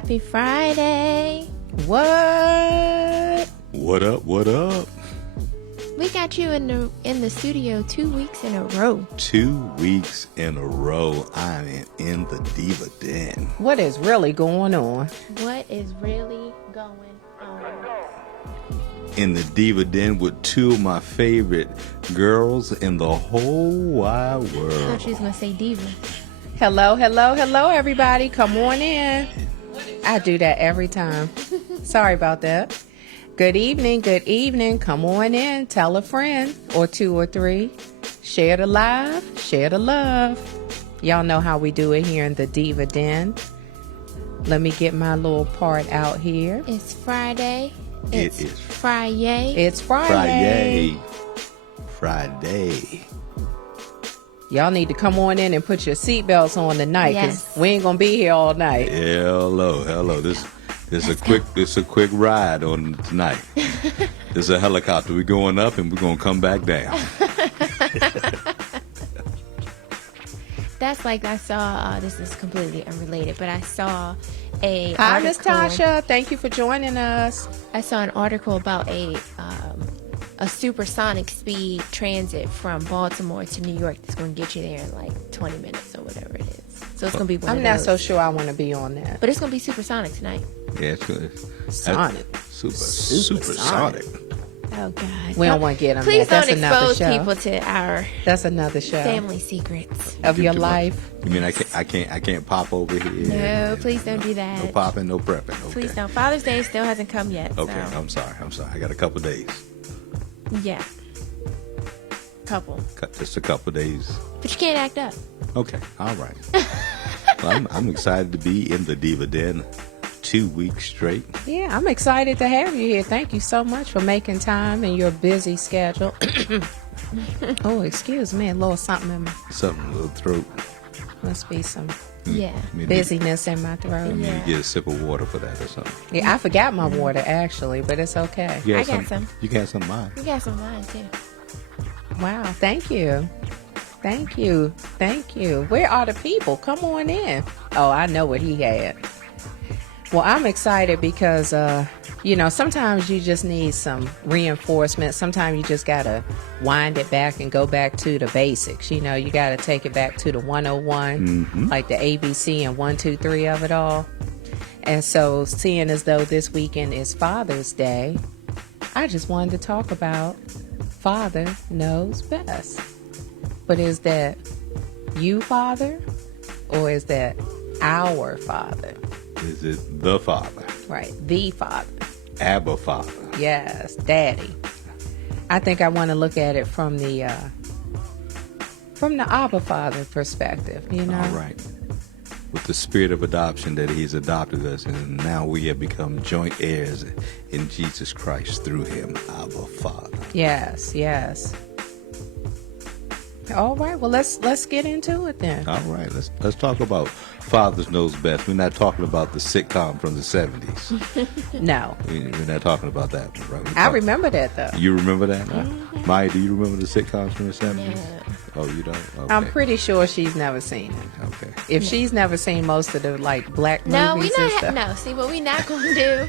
Happy Friday. What? What up? What up? We got you in the studio 2 weeks in a row. 2 weeks in a row. I am in the Diva Den. What is really going on? What is really going on? In the Diva Den with two of my favorite girls in the whole wide I world. thought you was going to say Diva. Hello, hello, hello, everybody. Come on in. I do that every time. Sorry about that. Good evening, good evening. Come on in. Tell a friend or two or three. Share the live, share the love. Y'all know how we do it here in the Diva Den. Let me get my little part out here. It's Friday. It is Friday. It's Friday. Friday. Y'all need to come on in and put your seatbelts on tonight, because we ain't going to be here all night. Hello. This is a quick ride on tonight. This is a helicopter. We're going up and we're going to come back down. That's like I saw, this is completely unrelated, but I saw a Hi, Miss article. Tasha. Thank you for joining us. I saw an article about a supersonic speed transit from Baltimore to New York that's going to get you there in like 20 minutes or whatever it is. So it's going to be one I'm of not those. so sure I want to be on that. But it's going to be supersonic tonight. Yeah, it's good. Sonic. Supersonic. Oh, God. We don't want to get on Please that. That's don't another expose show. people to our That's another show family secrets. of your Too much. life. You mean I can't pop over here? No, please don't do that. No popping, no prepping. Okay. Please don't. Father's Day still hasn't come yet. Okay, So. I'm sorry. I got a couple days. Yeah. Couple. Just a couple days. But you can't act up. Okay, all right. Well, I'm excited to be in the Diva Den 2 weeks straight. Yeah, I'm excited to have you here. Thank you so much for making time in your busy schedule. Oh, excuse me, a little something in my, Something in the throat. must be some Yeah. busyness in my throat. You Yeah. need to get a sip of water for that or something. Yeah, I forgot my water actually, but it's okay. You I got got some. You got some of mine. You got some of mine, too. Wow, thank you. Thank you. Thank you. Where are the people? Come on in. Oh, I know what he had. Well, I'm excited because, sometimes you just need some reinforcement. Sometimes you just got to wind it back and go back to the basics. You got to take it back to the 101, like the ABC and 1, 2, 3 of it all. And so, seeing as though this weekend is Father's Day, I just wanted to talk about Father knows best. But is that you, Father, or is that our Father? Is it the Father? Right, the Father. Abba Father. Yes, Daddy. I think I want to look at it from the Abba Father perspective. All right. With the spirit of adoption that He's adopted us, and now we have become joint heirs in Jesus Christ through Him, Abba Father. Yes. All right. Well, let's get into it then. All right, let's talk about Fathers Knows Best. We're not talking about the sitcom from the 70s. No, We're not talking about that one, right? I remember that though. You remember that? Maya, do you remember the sitcoms from the 70s? Yeah. Oh, you don't? Okay. I'm pretty sure she's never seen it. Okay. If she's never seen most of the black No, movies we and not. stuff. No, see what we not gonna do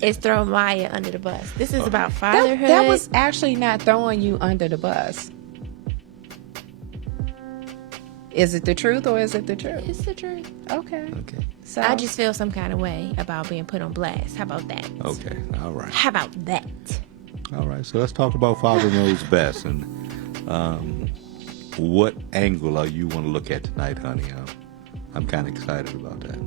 is throw Maya under the bus. This is about fatherhood. That was actually not throwing you under the bus. Is it the truth or is it the truth? It's the truth. Okay. Okay. So I just feel some kind of way about being put on blast. How about that? Okay. All right. How about that? All right. So let's talk about Father Knows Best, and what angle are you want to look at tonight, honey? I'm kind of excited about that.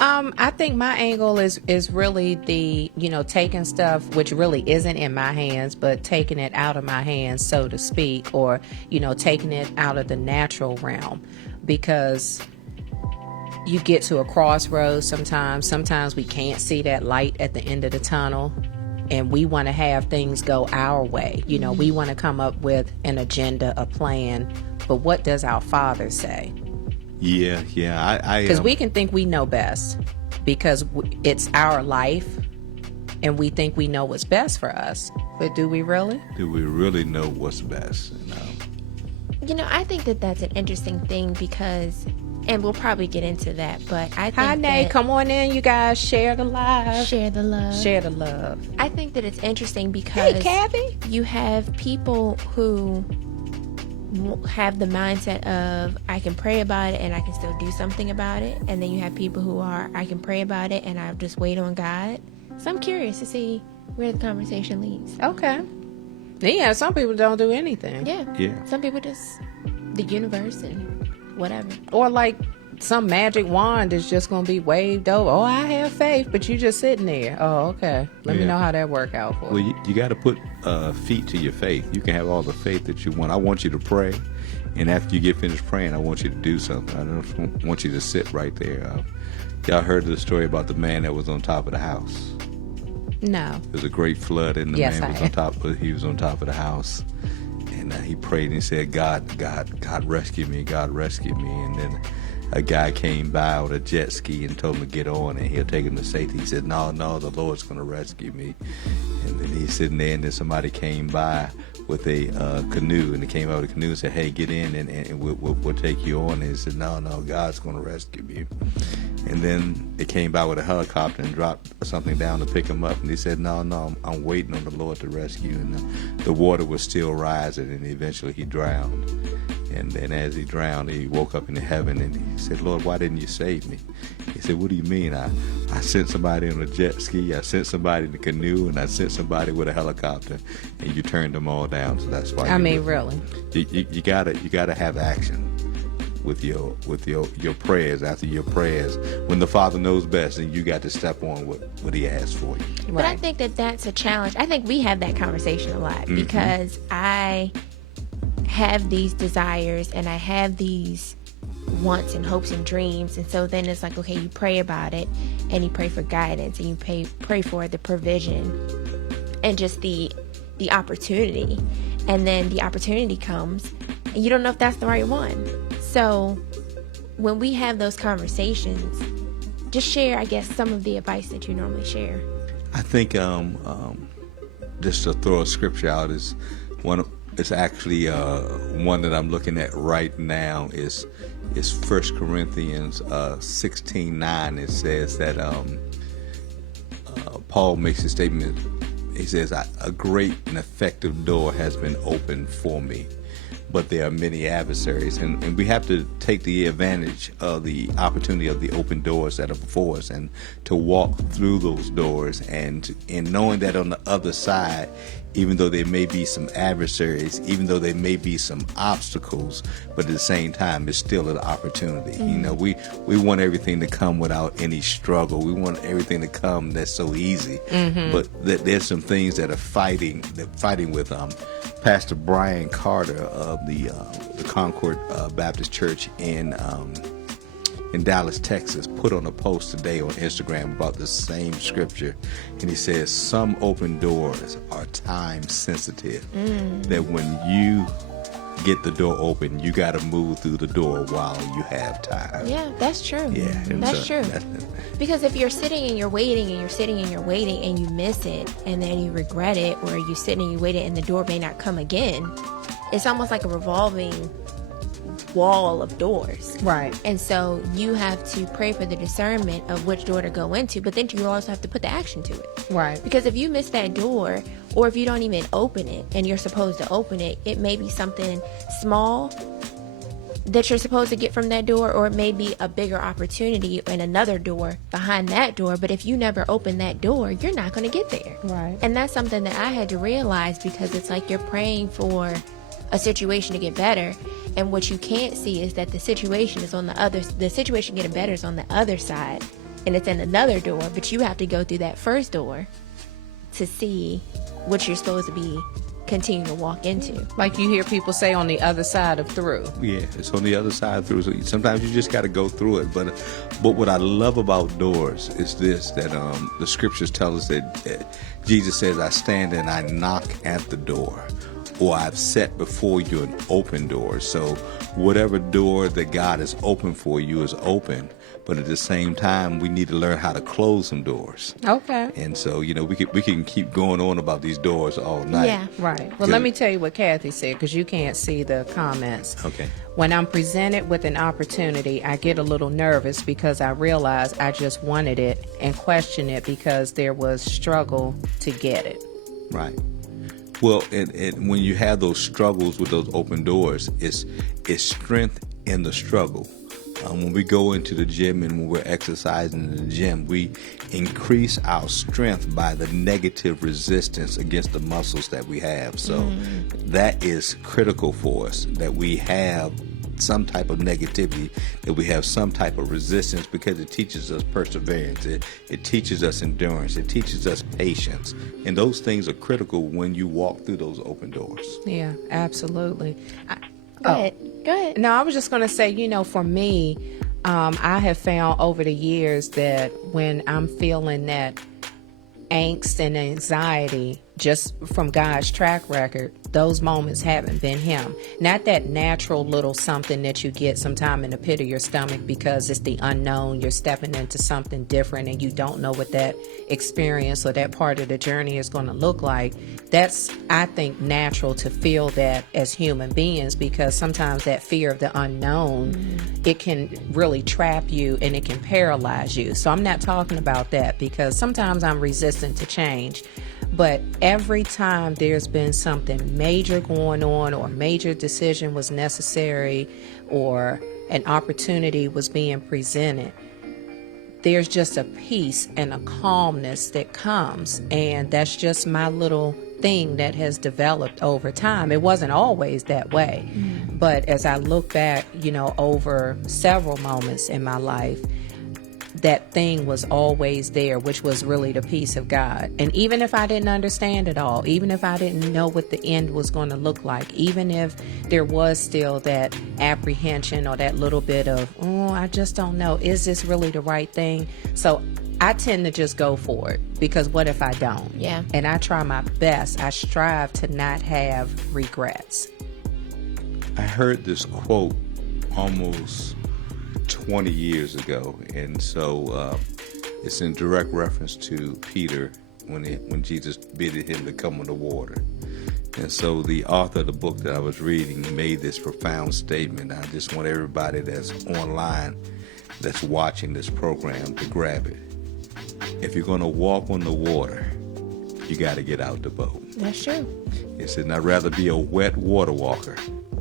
I think my angle is really the, taking stuff which really isn't in my hands, but taking it out of my hands, so to speak, or, taking it out of the natural realm, because you get to a crossroads sometimes. Sometimes we can't see that light at the end of the tunnel, and we want to have things go our way. We want to come up with an agenda, a plan, but what does our Father say? Yeah. Because we can think we know best because it's our life and we think we know what's best for us. But do we really? Do we really know what's best? I think that that's an interesting thing because And we'll probably get into that, but I think Hi, Nate. Come on in, you guys. Share the live. Share the love. Share the love. I think that it's interesting because Hey, Kathy. you have people who have the mindset of I can pray about it and I can still do something about it, and then you have people who are I can pray about it and I'll just wait on God. So I'm curious to see where the conversation leads. Okay. Yeah, some people don't do anything. Yeah. Some people just the universe and whatever. Or like some magic wand is just going to be waved over. Oh, I have faith, but you just sitting there. Oh, okay. Let me know how that work out for Well, you. you got to put feet to your faith. You can have all the faith that you want. I want you to pray, and after you get finished praying, I want you to do something. I don't want you to sit right there. Y'all heard the story about the man that was on top of the house? No. There was a great flood, and the Yes, man I was have. he was on top of the house, and he prayed and he said, God rescue me, God rescue me. And then a guy came by with a jet ski and told him to get on, and he'll take him to safety. He said, no, the Lord's going to rescue me. And then he's sitting there, and then somebody came by with a canoe, and they came out with a canoe and said, hey, get in, and we'll take you on. And he said, no, God's going to rescue me. And then they came by with a helicopter and dropped something down to pick him up, and he said, no, I'm waiting on the Lord to rescue. And the water was still rising, and eventually he drowned. And then as he drowned, he woke up in heaven, and he said, Lord, why didn't you save me? He said, what do you mean? I sent somebody on a jet ski, I sent somebody in a canoe, and I sent somebody with a helicopter, and you turned them all down. So that's why. Really. You gotta have action with your prayers. After your prayers, when the Father knows best, and you got to step on what He asked for you. Right. But I think that that's a challenge. I think we have that conversation a lot because I have these desires and I have these wants and hopes and dreams, and so then it's like, okay, you pray about it and you pray for guidance and you pray for the provision and just the opportunity, and then the opportunity comes and you don't know if that's the right one. So when we have those conversations, just share, I guess, some of the advice that you normally share. I think just to throw a scripture out is one. It's actually one that I'm looking at right now is 1 Corinthians 16:9. It says that Paul makes a statement. He says, a great and effective door has been opened for me, but there are many adversaries, and we have to take the advantage of the opportunity of the open doors that are before us and to walk through those doors, and knowing that on the other side, even though there may be some adversaries, even though there may be some obstacles, but at the same time, it's still an opportunity. Mm-hmm. You know, we want everything to come without any struggle. We want everything to come that's so easy. Mm-hmm. But there's some things that are fighting with Pastor Brian Carter of the Concord Baptist Church in Dallas, Texas, put on a post today on Instagram about the same scripture, and he says some open doors are time sensitive. That when you get the door open, you got to move through the door while you have time. Yeah, that's true. Yeah, that's true. Because if you're sitting and you're waiting and you're sitting and you're waiting and you miss it and then you regret it, or you sit and you wait it and the door may not come again, it's almost like a revolving wall of doors. Right. And so you have to pray for the discernment of which door to go into, but then you also have to put the action to it. Right. Because if you miss that door, or if you don't even open it and you're supposed to open it, it may be something small that you're supposed to get from that door, or it may be a bigger opportunity in another door behind that door. But if you never open that door, you're not going to get there. Right. And that's something that I had to realize, because it's like you're praying for a situation to get better, and what you can't see is that the situation getting better is on the other side, and it's in another door, but you have to go through that first door to see what you're supposed to be continuing to walk into. Like you hear people say, on the other side of through. Yeah, it's on the other side through. So sometimes you just got to go through it. But what I love about doors is this, that the scriptures tell us that Jesus says, I stand and I knock at the door. or I've set before you an open door. So whatever door that God has opened for you is open, but at the same time, we need to learn how to close some doors. Okay. And so, we can keep going on about these doors all night. Yeah. Right. Well, let me tell you what Kathy said, because you can't see the comments. Okay. When I'm presented with an opportunity, I get a little nervous because I realize I just wanted it and question it because there was struggle to get it. Right. Well, and when you have those struggles with those open doors, it's strength in the struggle. When we go into the gym and when we're exercising in the gym, we increase our strength by the negative resistance against the muscles that we have. So that is critical for us, that we have some type of negativity, that we have some type of resistance, because it teaches us perseverance. It teaches us endurance. It teaches us patience. And those things are critical when you walk through those open doors. Yeah, absolutely. Go ahead. No, I was just going to say, for me, I have found over the years that when I'm feeling that angst and anxiety, just from God's track record, those moments haven't been him. Not that natural little something that you get sometime in the pit of your stomach because it's the unknown. You're stepping into something different and you don't know what that experience or that part of the journey is going to look like. That's, I think, natural to feel that as human beings, because sometimes that fear of the unknown, it can really trap you and it can paralyze you. So I'm not talking about that, because sometimes I'm resistant to change. But every time there's been something major going on, or a major decision was necessary, or an opportunity was being presented, there's just a peace and a calmness that comes. And that's just my little thing that has developed over time. It wasn't always that way. But as I look back, over several moments in my life, that thing was always there, which was really the peace of God. And even if I didn't understand it all, even if I didn't know what the end was going to look like, even if there was still that apprehension or that little bit of, I just don't know, is this really the right thing? So I tend to just go for it, because what if I don't? Yeah. And I try my best. I strive to not have regrets. I heard this quote almost 20 years ago, and so it's in direct reference to Peter when Jesus bidded him to come on the water. And so the author of the book that I was reading made this profound statement. I just want everybody that's online, that's watching this program, to grab it. If you're going to walk on the water, you got to get out the boat. That's true. He said, I'd rather be a wet water walker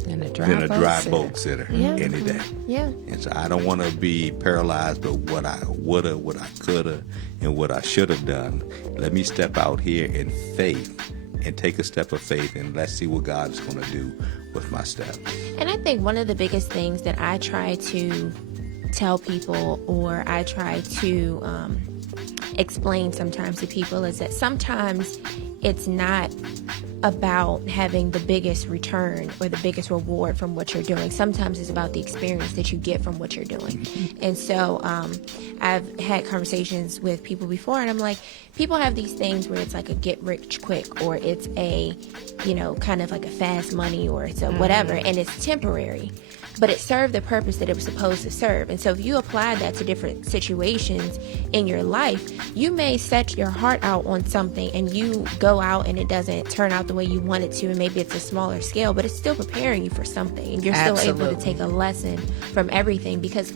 than a dry boat sitter any day. Yeah. And so I don't want to be paralyzed by what I woulda, what I coulda, and what I should have done. Let me step out here in faith and take a step of faith, and let's see what God is going to do with my step. And I think one of the biggest things that I try to tell people, or I try to explain sometimes to people, is that sometimes it's not about having the biggest return or the biggest reward from what you're doing. Sometimes it's about the experience that you get from what you're doing. And so I've had conversations with people before, and I'm like, people have these things where it's like a get rich quick, or it's a, kind of like a fast money, or it's a whatever, and it's temporary. But it served the purpose that it was supposed to serve. And so if you apply that to different situations in your life, you may set your heart out on something and you go out and it doesn't turn out the way you want it to, and maybe it's a smaller scale, but it's still preparing you for something, and you're still able to take a lesson from everything. Because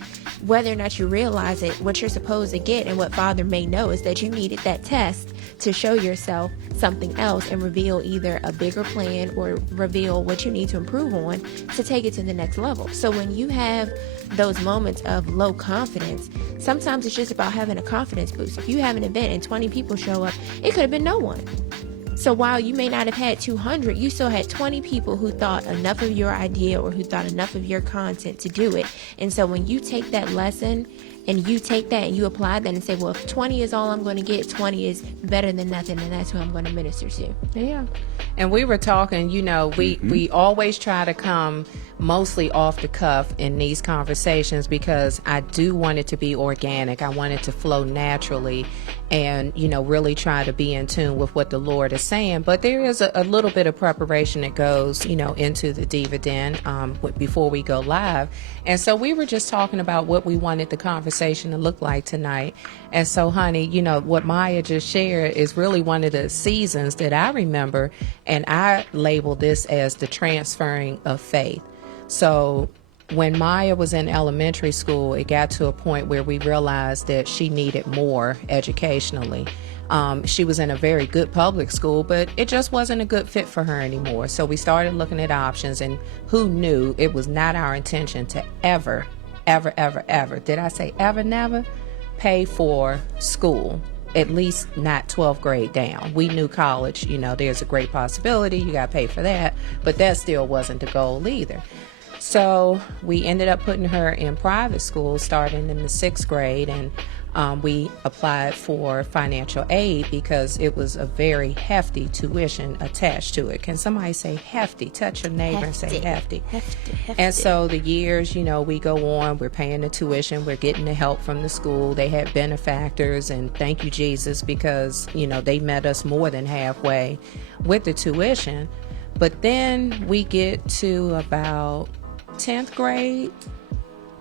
whether or not you realize it, what you're supposed to get, and what Father may know, is that you needed that test to show yourself something else and reveal either a bigger plan or reveal what you need to improve on to take it to the next level. So when you have those moments of low confidence, sometimes it's just about having a confidence boost. If you have an event and 20 people show up, it could have been no one. So while you may not have had 200, you still had 20 people who thought enough of your idea or who thought enough of your content to do it. And so when you take that lesson and you take that and you apply that and say, well, if 20 is all I'm going to get, 20 is better than nothing, and that's who I'm going to minister to. Yeah. And we were talking, we always try to come mostly off the cuff in these conversations because I do want it to be organic. I want it to flow naturally and, really try to be in tune with what the Lord is saying. But there is a little bit of preparation that goes, into the Diva Den before we go live. And so we were just talking about what we wanted the conversation to look like tonight. And so, honey, what Maya just shared is really one of the seasons that I remember, and I label this as the transferring of faith. So when Maya was in elementary school, it got to a point where we realized that she needed more educationally. She was in a very good public school, but it just wasn't a good fit for her anymore. So we started looking at options, and who knew it was not our intention to ever, did I say ever, never, pay for school, at least not 12th grade down. We knew college, there's a great possibility, you got to pay for that, but that still wasn't the goal either. So we ended up putting her in private school starting in the 6th grade, and we applied for financial aid because it was a very hefty tuition attached to it. Can somebody say hefty? Touch your neighbor and say hefty. Hefty. And so the years, we go on, we're paying the tuition, we're getting the help from the school. They had benefactors, and thank you, Jesus, because, they met us more than halfway with the tuition. But then we get to about 10th grade.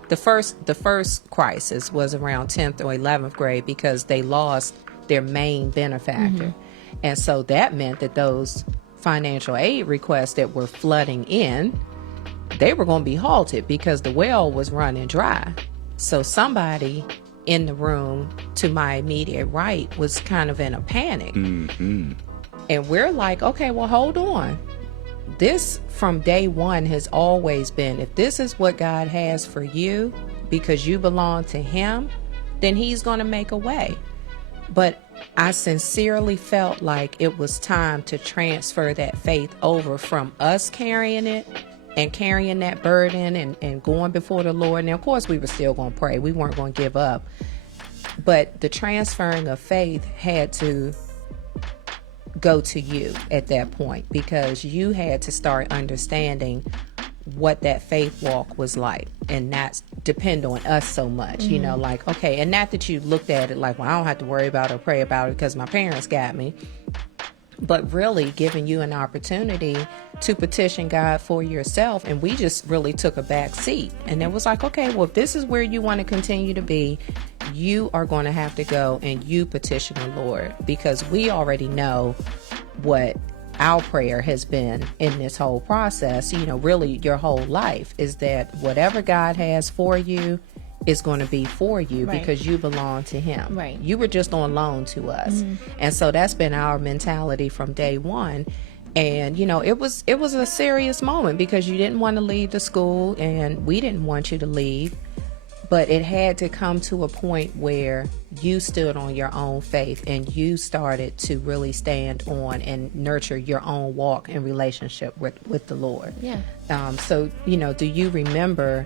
The first crisis was around 10th or 11th grade because they lost their main benefactor. Mm-hmm. And so that meant that those financial aid requests that were flooding in, they were going to be halted because the well was running dry. So somebody in the room to my immediate right was kind of in a panic. Mm-hmm. And we're like, okay, well, hold on. This from day one has always been, if this is what God has for you because you belong to him, then he's going to make a way. But I sincerely felt like it was time to transfer that faith over from us carrying it and carrying that burden and going before the Lord. And of course we were still going to pray. We weren't going to give up. But the transferring of faith had to go to you at that point because you had to start understanding what that faith walk was like and not depend on us so much. Mm-hmm. Like, okay, and not that you looked at it like, well, I don't have to worry about it or pray about it because my parents got me, but really giving you an opportunity to petition God for yourself. And we just really took a back seat, and it was like, okay, well, if this is where you want to continue to be, you are going to have to go and you petition the Lord, because we already know what our prayer has been in this whole process, really your whole life, is that whatever God has for you is going to be for you, right, because you belong to him. Right. You were just on loan to us. Mm-hmm. And so that's been our mentality from day one. And, it was a serious moment because you didn't want to leave the school and we didn't want you to leave. But it had to come to a point where you stood on your own faith and you started to really stand on and nurture your own walk and relationship with the Lord. Yeah. So, do you remember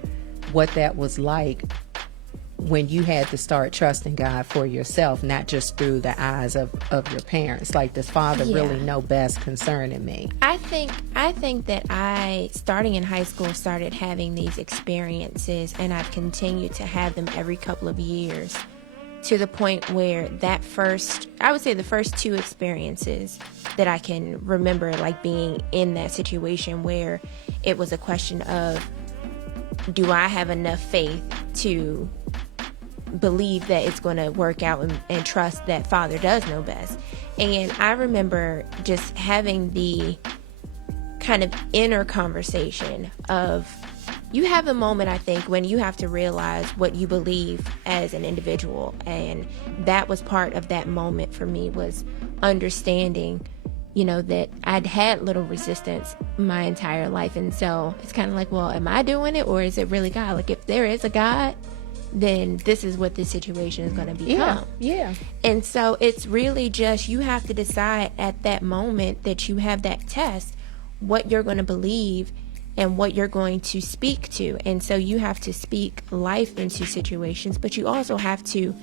what that was like when you had to start trusting God for yourself, not just through the eyes of your parents? Like, does Father really know best concerning me? I think that I, starting in high school, started having these experiences, and I've continued to have them every couple of years, to the point where I would say the first two experiences that I can remember, like being in that situation where it was a question of, do I have enough faith to believe that it's going to work out and trust that Father does know best? And I remember just having the kind of inner conversation of, you have a moment, I think, when you have to realize what you believe as an individual. And that was part of that moment for me, was understanding, that I'd had little resistance my entire life. And so it's kind of like, well, am I doing it or is it really God? Like, if there is a God, then this is what this situation is going to become. Yeah. And so it's really just, you have to decide at that moment that you have that test, what you're going to believe and what you're going to speak to. And so you have to speak life into situations, but you also have to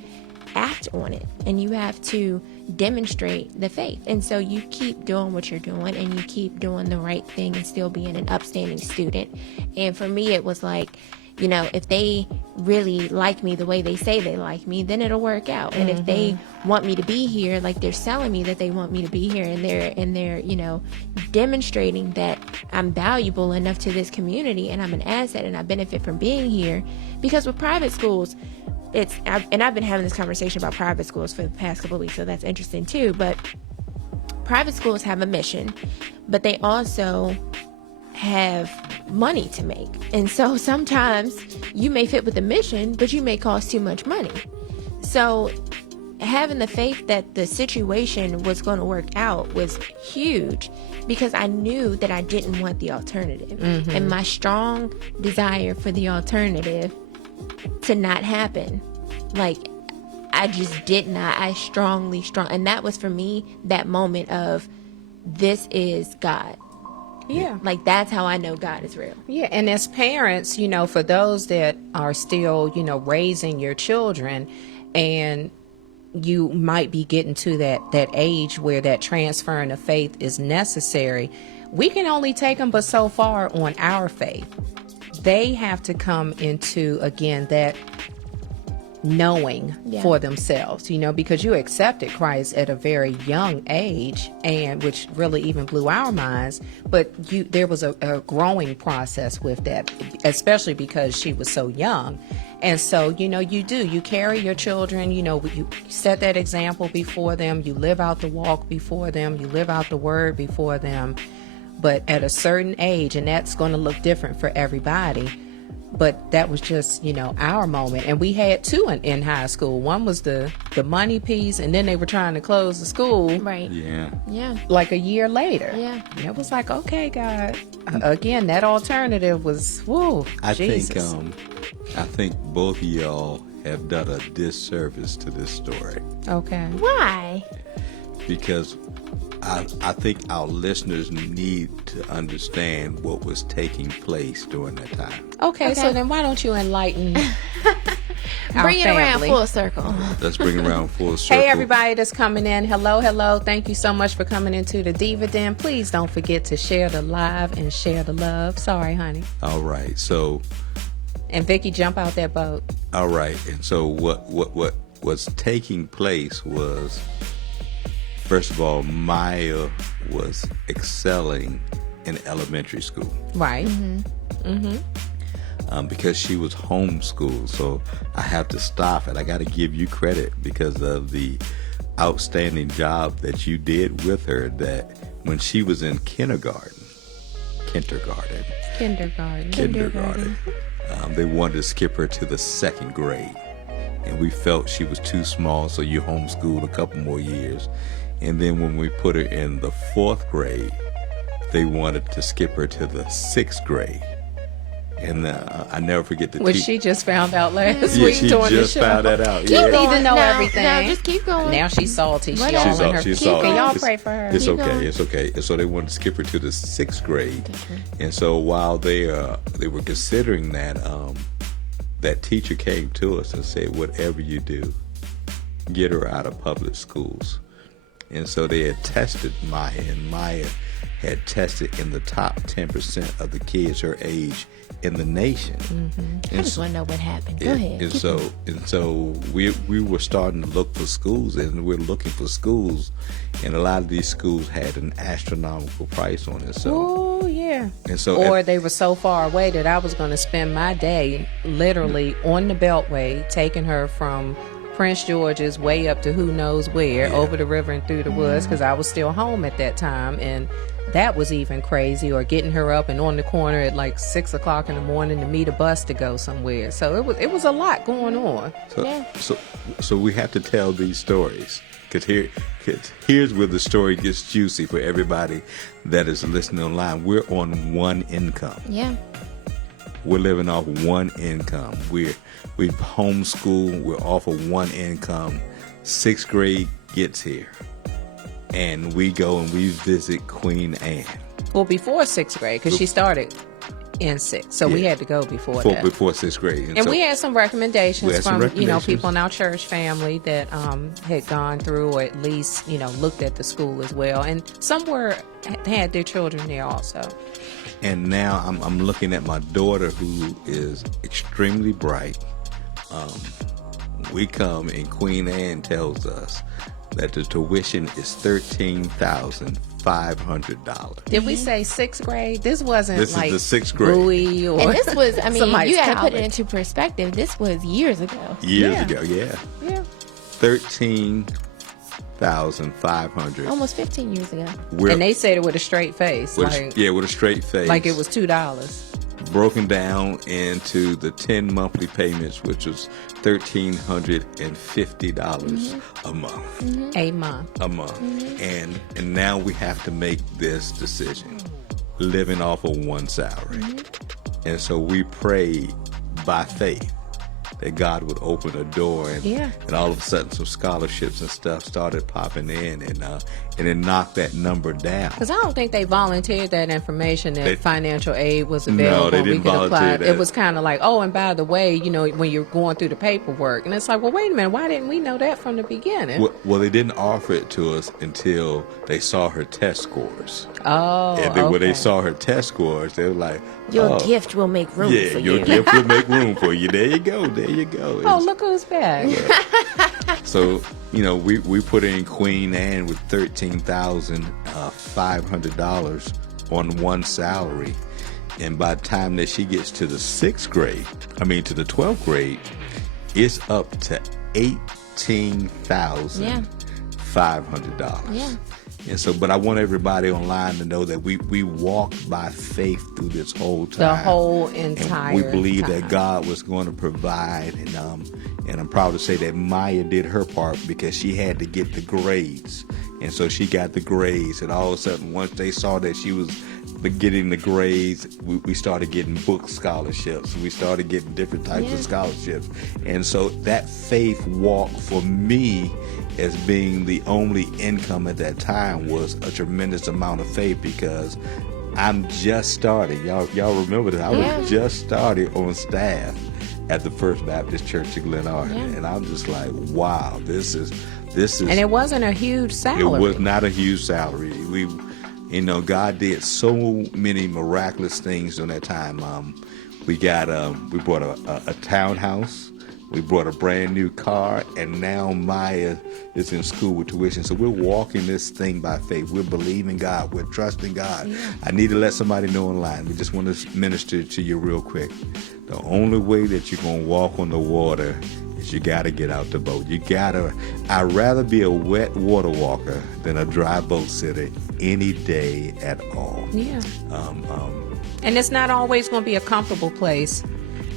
act on it, and you have to demonstrate the faith. And so you keep doing what you're doing, and you keep doing the right thing and still being an upstanding student. And for me, it was like, you know, if they really like me the way they say they like me, then it'll work out. And if they want me to be here, like they're telling me that they want me to be here, and they're you know, demonstrating that I'm valuable enough to this community and I'm an asset and I benefit from being here. Because with private schools, I've been having this conversation about private schools for the past couple of weeks, so that's interesting too. But private schools have a mission, but they also have money to make. And so sometimes you may fit with the mission, but you may cost too much money. So having the faith that the situation was going to work out was huge, because I knew that I didn't want the alternative. And my strong desire for the alternative to not happen, like, I just did not. I strong. And that was for me that moment of, this is God. Yeah. Like, that's how I know God is real. Yeah, and as parents, you know, for those that are still, you know, raising your children, and you might be getting to that age where that transferring of faith is necessary, we can only take them but so far on our faith. They have to come into, again, that knowing for themselves, you know, because you accepted Christ at a very young age, and which really even blew our minds. But there was a growing process with that, especially because she was so young. And so, you know, you carry your children, you know, you set that example before them, you live out the walk before them, you live out the word before them. But at a certain age, and that's going to look different for everybody, but that was just, you know, our moment. And we had two in high school. One was the money piece, and then they were trying to close the school. Right. Yeah. Like a year later. Yeah. And it was like, okay, God. Again, that alternative was, whoa, Jesus. I think both of y'all have done a disservice to this story. Okay. Why? Because I think our listeners need to understand what was taking place during that time. Okay, so then why don't you enlighten Bring it around full circle. Let's bring it around full circle. Hey, everybody that's coming in. Hello. Thank you so much for coming into the Diva Den. Please don't forget to share the live and share the love. Sorry, honey. All right, so... And Vicky, jump out that boat. All right, and so what was taking place was... First of all, Maya was excelling in elementary school. Right. Because she was homeschooled. So I have to stop it. I got to give you credit because of the outstanding job that you did with her, that when she was in kindergarten, they wanted to skip her to the second grade. And we felt she was too small, so you homeschooled a couple more years. And then when we put her in the fourth grade, they wanted to skip her to the sixth grade. And I never forget the Which she just found out last yeah, week she during the just show. found that out. You Yeah. need to know everything. No, just keep going. Now she's salty. She Whatever. all in her. She's Can salty. y'all pray for her? It's Keep okay. going. It's okay. And so they wanted to skip her to the sixth grade. And so while they were considering that, that teacher came to us and said, whatever you do, get her out of public schools. And so they had tested Maya, and Maya had tested in the top 10% of the kids her age in the nation. I just want to know what happened. Go ahead. And so we were starting to look for schools, and we're looking for schools, and a lot of these schools had an astronomical price on it. So Oh, yeah. and so Or they were so far away that I was going to spend my day literally on the Beltway, taking her from Prince George's way up to who knows where, over the river and through the woods, because I was still home at that time. And that was even crazy. Or getting her up and on the corner at like 6 o'clock in the morning to meet a bus to go somewhere. So it was a lot going on. So we have to tell these stories, because here's where the story gets juicy for everybody that is listening online. We're on one income. Yeah. We're living off one income. We've homeschooled. We're off of one income. Sixth grade gets here, and we go and we visit Queen Anne. Well, before sixth grade, because she started in 6th. So we had to go before that. Before 6th grade. And so we had some recommendations from, people in our church family that had gone through, or at least, looked at the school as well. And some had their children there also. And now I'm looking at my daughter, who is extremely bright. We come, and Queen Anne tells us that the tuition is $13,500. Did we say 6th grade? This wasn't this like is the 6th grade. Bowie or and this was, you got to put it college. into perspective. This was years ago. Years ago, yeah. 13,500. Almost 15 years ago. And they said it with a straight face. With a straight face. Like it was $2. Broken down into the 10 monthly payments, which was $1,350 a month. A month. A month. And now we have to make this decision, living off of one salary. And so we prayed by faith that God would open a door, and all of a sudden some scholarships and stuff started popping in, and it knocked that number down. Because I don't think they volunteered that information that financial aid was available. No, they didn't volunteer that. It was kind of like, oh, and by the way, when you're going through the paperwork, and it's like, well, wait a minute, why didn't we know that from the beginning? Well, they didn't offer it to us until they saw her test scores. Oh, and then when they saw her test scores, they were like, your gift will make room for you. Yeah, your gift will make room for you. There you go. There you go. Oh, look who's back. So, we put in Queen Anne with $13,500 on one salary. And by the time that she gets to the 12th grade, it's up to $18,500. Yeah. And so, but I want everybody online to know that we walked by faith through this whole time. The whole entire and we believe time. that God was going to provide. And I'm proud to say that Maya did her part, because she had to get the grades. And so she got the grades. And all of a sudden, once they saw that she was getting the grades, we started getting book scholarships. We started getting different types of scholarships. And so that faith walk for me, as being the only income at that time, was a tremendous amount of faith, because I'm just starting. Y'all remember that? I was just starting on staff at the First Baptist Church in Glen Arden. And I'm just like, wow, this is. And it wasn't a huge salary. It was not a huge salary. God did so many miraculous things during that time. We bought a townhouse. We brought a brand new car, and now Maya is in school with tuition. So we're walking this thing by faith. We're believing God. We're trusting God. I need to let somebody know online. We just want to minister to you real quick. The only way that you're going to walk on the water is you got to get out the boat. I'd rather be a wet water walker than a dry boat sitter any day at all. Yeah. And it's not always going to be a comfortable place,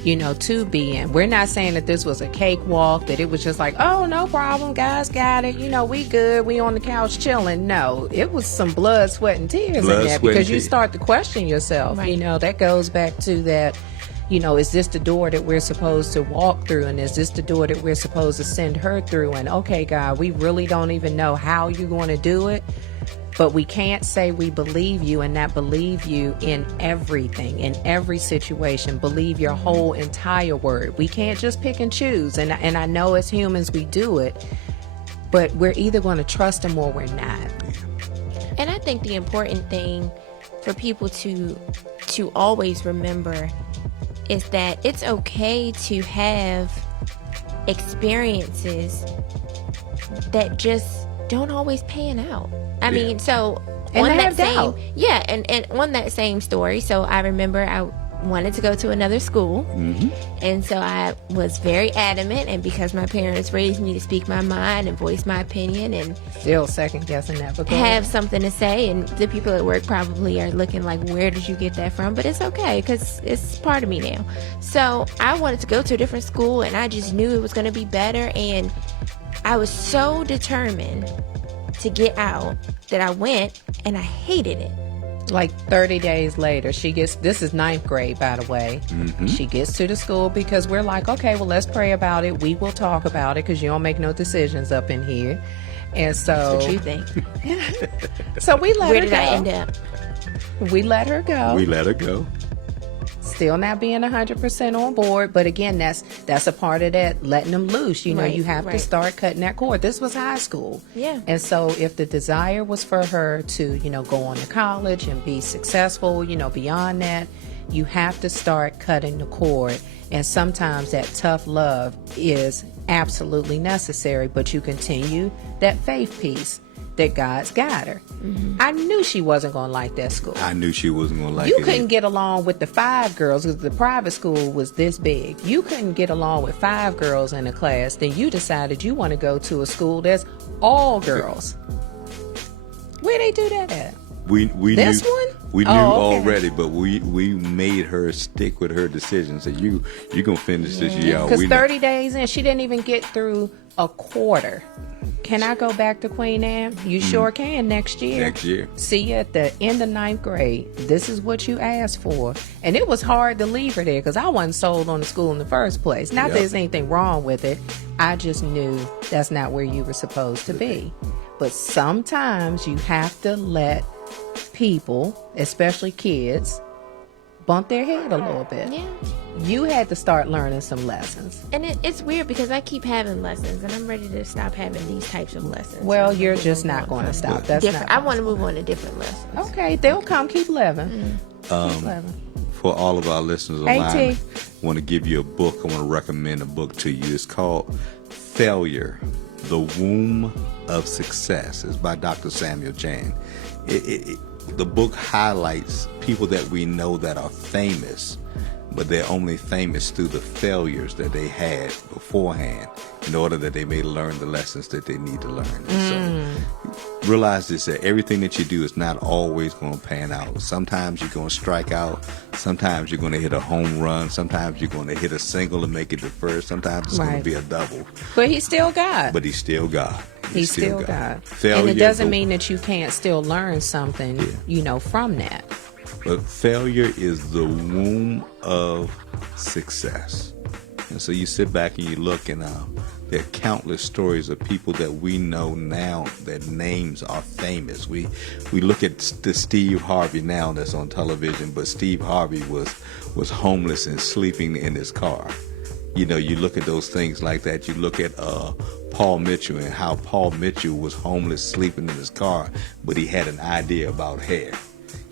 to be in. We're not saying that this was a cakewalk, that it was just like, oh, no problem, guys got it. We good. We on the couch chilling. No, it was some blood, sweat, and tears in there, because you start to question yourself. Right. That goes back to that, is this the door that we're supposed to walk through? And is this the door that we're supposed to send her through? And okay, God, we really don't even know how you're going to do it. But we can't say we believe you and not believe you in everything, in every situation. Believe your whole entire word. We can't just pick and choose. And I know as humans we do it, but we're either going to trust him or we're not. And I think the important thing for people to always remember is that it's okay to have experiences that just don't always pan out. I mean, so and on that same, doubt. and on that same story, so I remember I wanted to go to another school, and so I was very adamant, and because my parents raised me to speak my mind and voice my opinion and still second guessing that, but have something to say, and the people at work probably are looking like, where did you get that from? But it's okay, because it's part of me now. So I wanted to go to a different school, and I just knew it was going to be better, and I was so determined to get out that I went, and I hated it. Like 30 days later, this is 9th grade, by the way. She gets to the school, because we're like, okay, well, let's pray about it. We will talk about it, because you don't make no decisions up in here. And so, That's what you think. So we let Where her did go. I end up? We let her go. We let her go. still not being 100% on board. But again, that's a part of that, letting them loose. You know, you have to start cutting that cord. This was high school. Yeah. And so if the desire was for her to, you know, go on to college and be successful, you know, beyond that, you have to start cutting the cord. And sometimes that tough love is absolutely necessary, but you continue that faith piece that God's got her. Mm-hmm. I knew she wasn't going to like that school. I knew she wasn't going to like it. You couldn't get along with the 5 girls because the private school was this big. You couldn't get along with 5 girls in a class. Then you decided you want to go to a school that's all girls. Where they do that at? We this knew, one? We knew already, but we made her stick with her decision. So you're going to finish this year. Because 30 days in, she didn't even get through a quarter. Can I go back to Queen Anne? You sure can next year. Next year. See you at the end of 9th grade. This is what you asked for. And it was hard to leave her there because I wasn't sold on the school in the first place. Not that there's anything wrong with it. I just knew that's not where you were supposed to be. But sometimes you have to let people, especially kids, bump their head a little bit. Yeah. You had to start learning some lessons. And it's weird because I keep having lessons and I'm ready to stop having these types of lessons. Well, you're just not going to stop. That's different. I want to move on to different lessons. Okay, they'll come. Keep living. Keep living. For all of our listeners online, I want to give you a book. I want to recommend a book to you. It's called Failure, The Womb of Success. It's by Dr. Samuel Chan. The book highlights people that we know that are famous, but they're only famous through the failures that they had beforehand in order that they may learn the lessons that they need to learn. And so realize this, that everything that you do is not always going to pan out. Sometimes you're going to strike out. Sometimes you're going to hit a home run. Sometimes you're going to hit a single and make it the first. Sometimes it's going to be a double. But he's still God. But he's still God. He's still God. Failure, and it doesn't mean that you can't still learn something, you know, from that. But failure is the womb of success. And so you sit back and you look, and there are countless stories of people that we know now that names are famous. We look at the Steve Harvey now that's on television, but Steve Harvey was homeless and sleeping in his car. You know, you look at those things like that. You look at Paul Mitchell and how Paul Mitchell was homeless, sleeping in his car, but he had an idea about hair.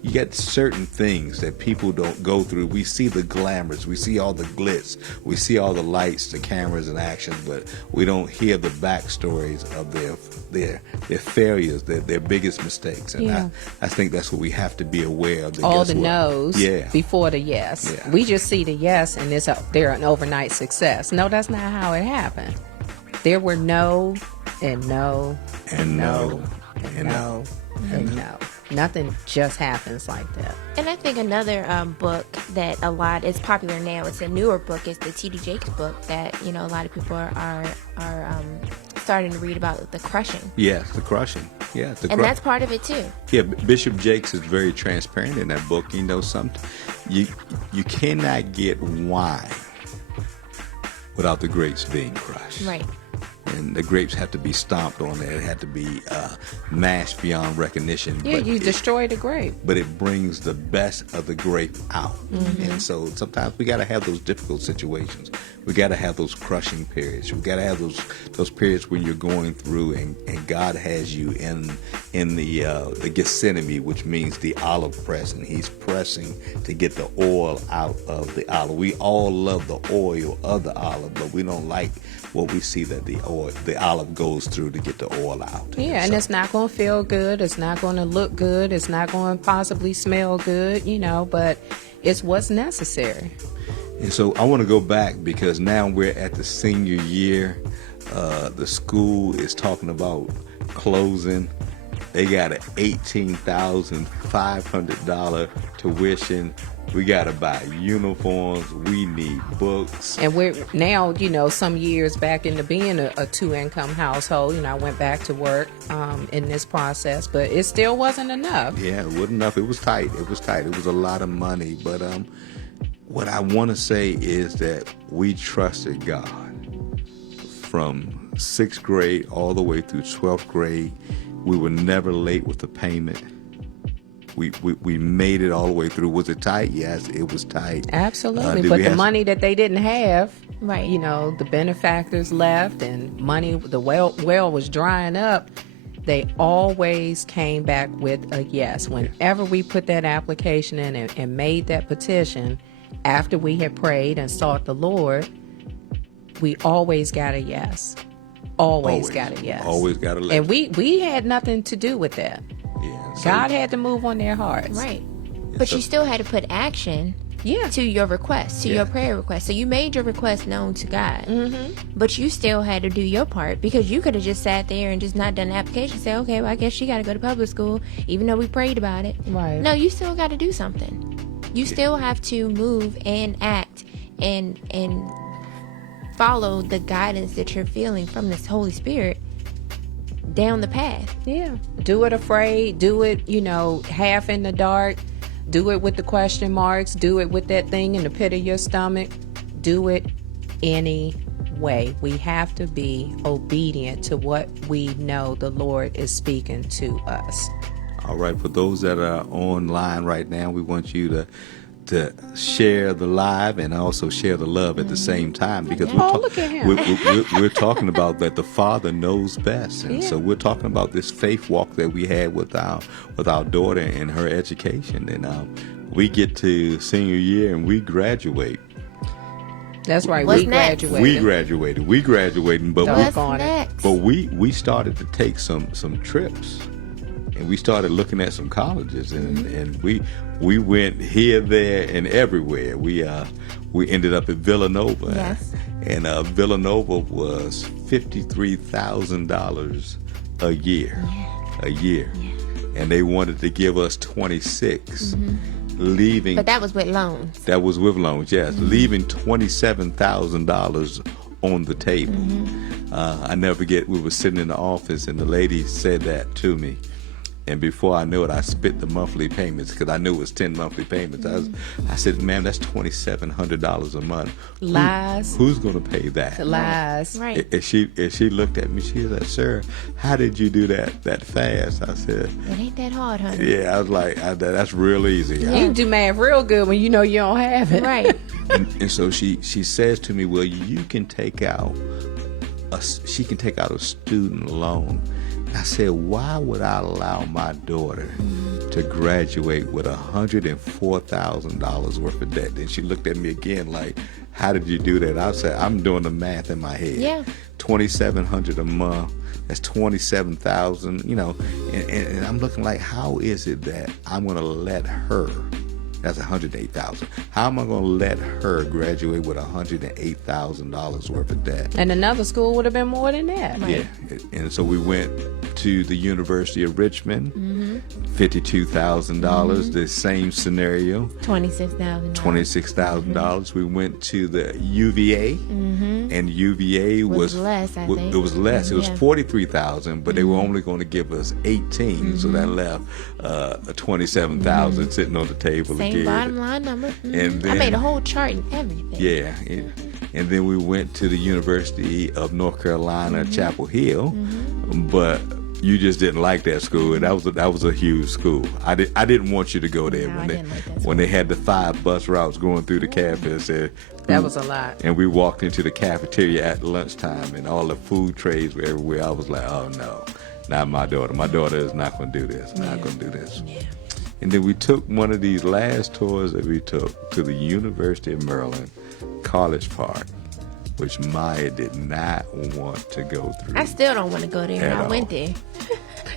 You get certain things that people don't go through. We see the glamours, we see all the glitz, we see all the lights, the cameras and action, but we don't hear the backstories of their failures, their biggest mistakes. And I think that's what we have to be aware of. All the no's before the yes. Yeah. We just see the yes and they're an overnight success. No, that's not how it happened. There were no and no and no and no and no. Nothing just happens like that. And I think another book that is popular now, it's a newer book, is the T.D. Jakes book that, you know, a lot of people are starting to read about, The Crushing. Yes, The Crushing. Yeah, and that's part of it too. Yeah, Bishop Jakes is very transparent in that book. You know, you cannot get wine without the grapes being crushed. Right. And the grapes have to be stomped on there. It had to be mashed beyond recognition. Yeah, you destroy the grape. But it brings the best of the grape out. Mm-hmm. And so sometimes we got to have those difficult situations. We got to have those crushing periods. We got to have those periods when you're going through and God has you in the Gethsemane, which means the olive press, and He's pressing to get the oil out of the olive. We all love the oil of the olive, but we don't like what we see that the olive goes through to get the oil out. Yeah, and it's not going to feel good. It's not going to look good. It's not going to possibly smell good, you know, but it's what's necessary. And so I want to go back because now we're at the senior year. The school is talking about closing. They got an $18,500 tuition. We got to buy uniforms. We need books. And we're now, you know, some years back into being a two-income household. You know, I went back to work in this process, but it still wasn't enough. Yeah, it wasn't enough. It was tight. It was a lot of money. But what I want to say is that we trusted God from 6th grade all the way through 12th grade. We were never late with the payment. We made it all the way through. Was it tight? Yes, it was tight. Absolutely. But the money that they didn't have, right? The benefactors left, and money. The well was drying up. They always came back with a yes. Whenever we put that application in and made that petition, after we had prayed and sought the Lord, we always got a yes. Always got a yes. Always got a yes. And we had nothing to do with that. Yeah. So God had to move on their hearts. Right. But you still had to put action to your request, to your prayer request. So you made your request known to God. Mm-hmm. But you still had to do your part, because you could have just sat there and just not done the application. Say, okay, well, I guess she got to go to public school, even though we prayed about it. Right. No, you still got to do something. You still have to move and act and follow the guidance that you're feeling from this Holy Spirit down the path. Yeah. Do it afraid. Do it, half in the dark. Do it with the question marks. Do it with that thing in the pit of your stomach. Do it anyway. We have to be obedient to what we know the Lord is speaking to us. All right. For those that are online right now, we want you to share the live and also share the love at the same time, because we're talking about that the Father knows best, and so we're talking about this faith walk that we had with our daughter and her education, and we get to senior year and we graduate. That's right. What's We next? graduated. We graduated, but What's next? we started to take some trips. And we started looking at some colleges, and we went here, there, and everywhere. We ended up at Villanova, yes. And Villanova was $53,000 a year, and they wanted to give us 26, leaving. But that was with loans. That was with loans, yes, leaving $27,000 on the table. I never forget. We were sitting in the office, and the lady said that to me. And before I knew it, I spit the monthly payments, because I knew it was 10 monthly payments. I said, ma'am, that's $2,700 a month. Lies. Who's going to pay that? Lies. Right. And she looked at me. She said, sir, how did you do that fast? I said, it ain't that hard, honey. yeah. I was like, that's real easy. You can do math real good when you know you don't have it. Right. And so she says to me, well, you can take out a student loan. I said, why would I allow my daughter to graduate with $104,000 worth of debt? Then she looked at me again like, how did you do that? I said, I'm doing the math in my head. Yeah. $2,700 a month. That's $27,000, and I'm looking like, how is it that I'm going to let her, that's $108,000. How am I going to let her graduate with $108,000 worth of debt? And another school would have been more than that. Yeah, and so we went to the University of Richmond, $52,000. The same scenario, $26,000. We went to the UVA, and UVA was less. I think it was less. It was $43,000, but they were only going to give us 18, so that left $27,000 sitting on the table same again. bottom line number. And then, I made a whole chart and everything. Yeah, and then we went to the University of North Carolina, Chapel Hill, but you just didn't like that school, and that was a huge school. I didn't want you to go there when they had the 5 bus routes going through the campus. That was a lot. And we walked into the cafeteria at lunchtime, and all the food trays were everywhere. I was like, oh no, not my daughter. My daughter is not going to do this. Not going to do this. Yeah. And then we took one of these last tours that we took to the University of Maryland, College Park, which Maya did not want to go through. I still don't want to go there. I went there.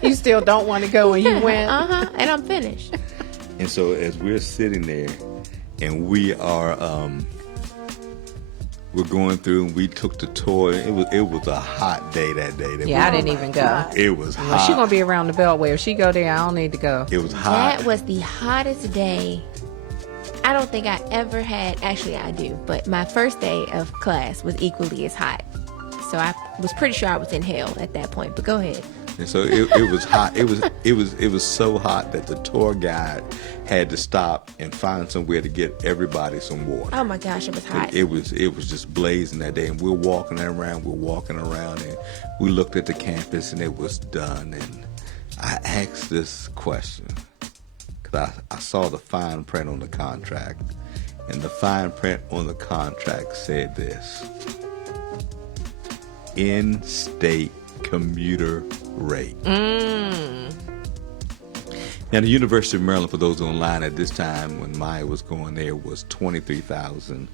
You still don't want to go and you went? And I'm finished. And so as we're sitting there and we are we're going through, and we took the tour. It was a hot day that day. I didn't even go. It was hot. Well, she's going to be around the Beltway. If she go there, I don't need to go. It was hot. That was the hottest day I don't think I ever had. Actually, I do. But my first day of class was equally as hot. So I was pretty sure I was in hell at that point. But go ahead. And so it was hot. It was so hot that the tour guide had to stop and find somewhere to get everybody some water. Oh my gosh, it was hot. It was just blazing that day, and we're walking around, and we looked at the campus, and it was done. And I asked this question: because I saw the fine print on the contract, and the fine print on the contract said this: in-state commuter rate. Now, the University of Maryland, for those online at this time when Maya was going there, was $23,500.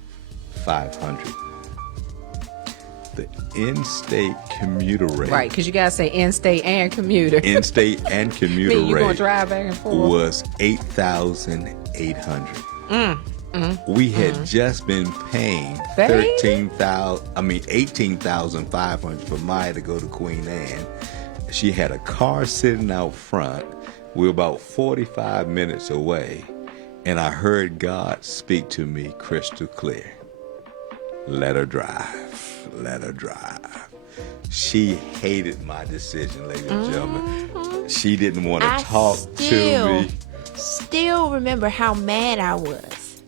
The in-state commuter rate, Right, because you got to say in-state and commuter. in-state and commuter You rate gonna drive back and forth? was $8,800. We had just been paying Baby. $18,500 for Maya to go to Queen Anne. She had a car sitting out front. We were about 45 minutes away, and I heard God speak to me crystal clear. Let her drive. Let her drive. She hated my decision, ladies and gentlemen. She didn't want to talk to me. Still remember how mad I was.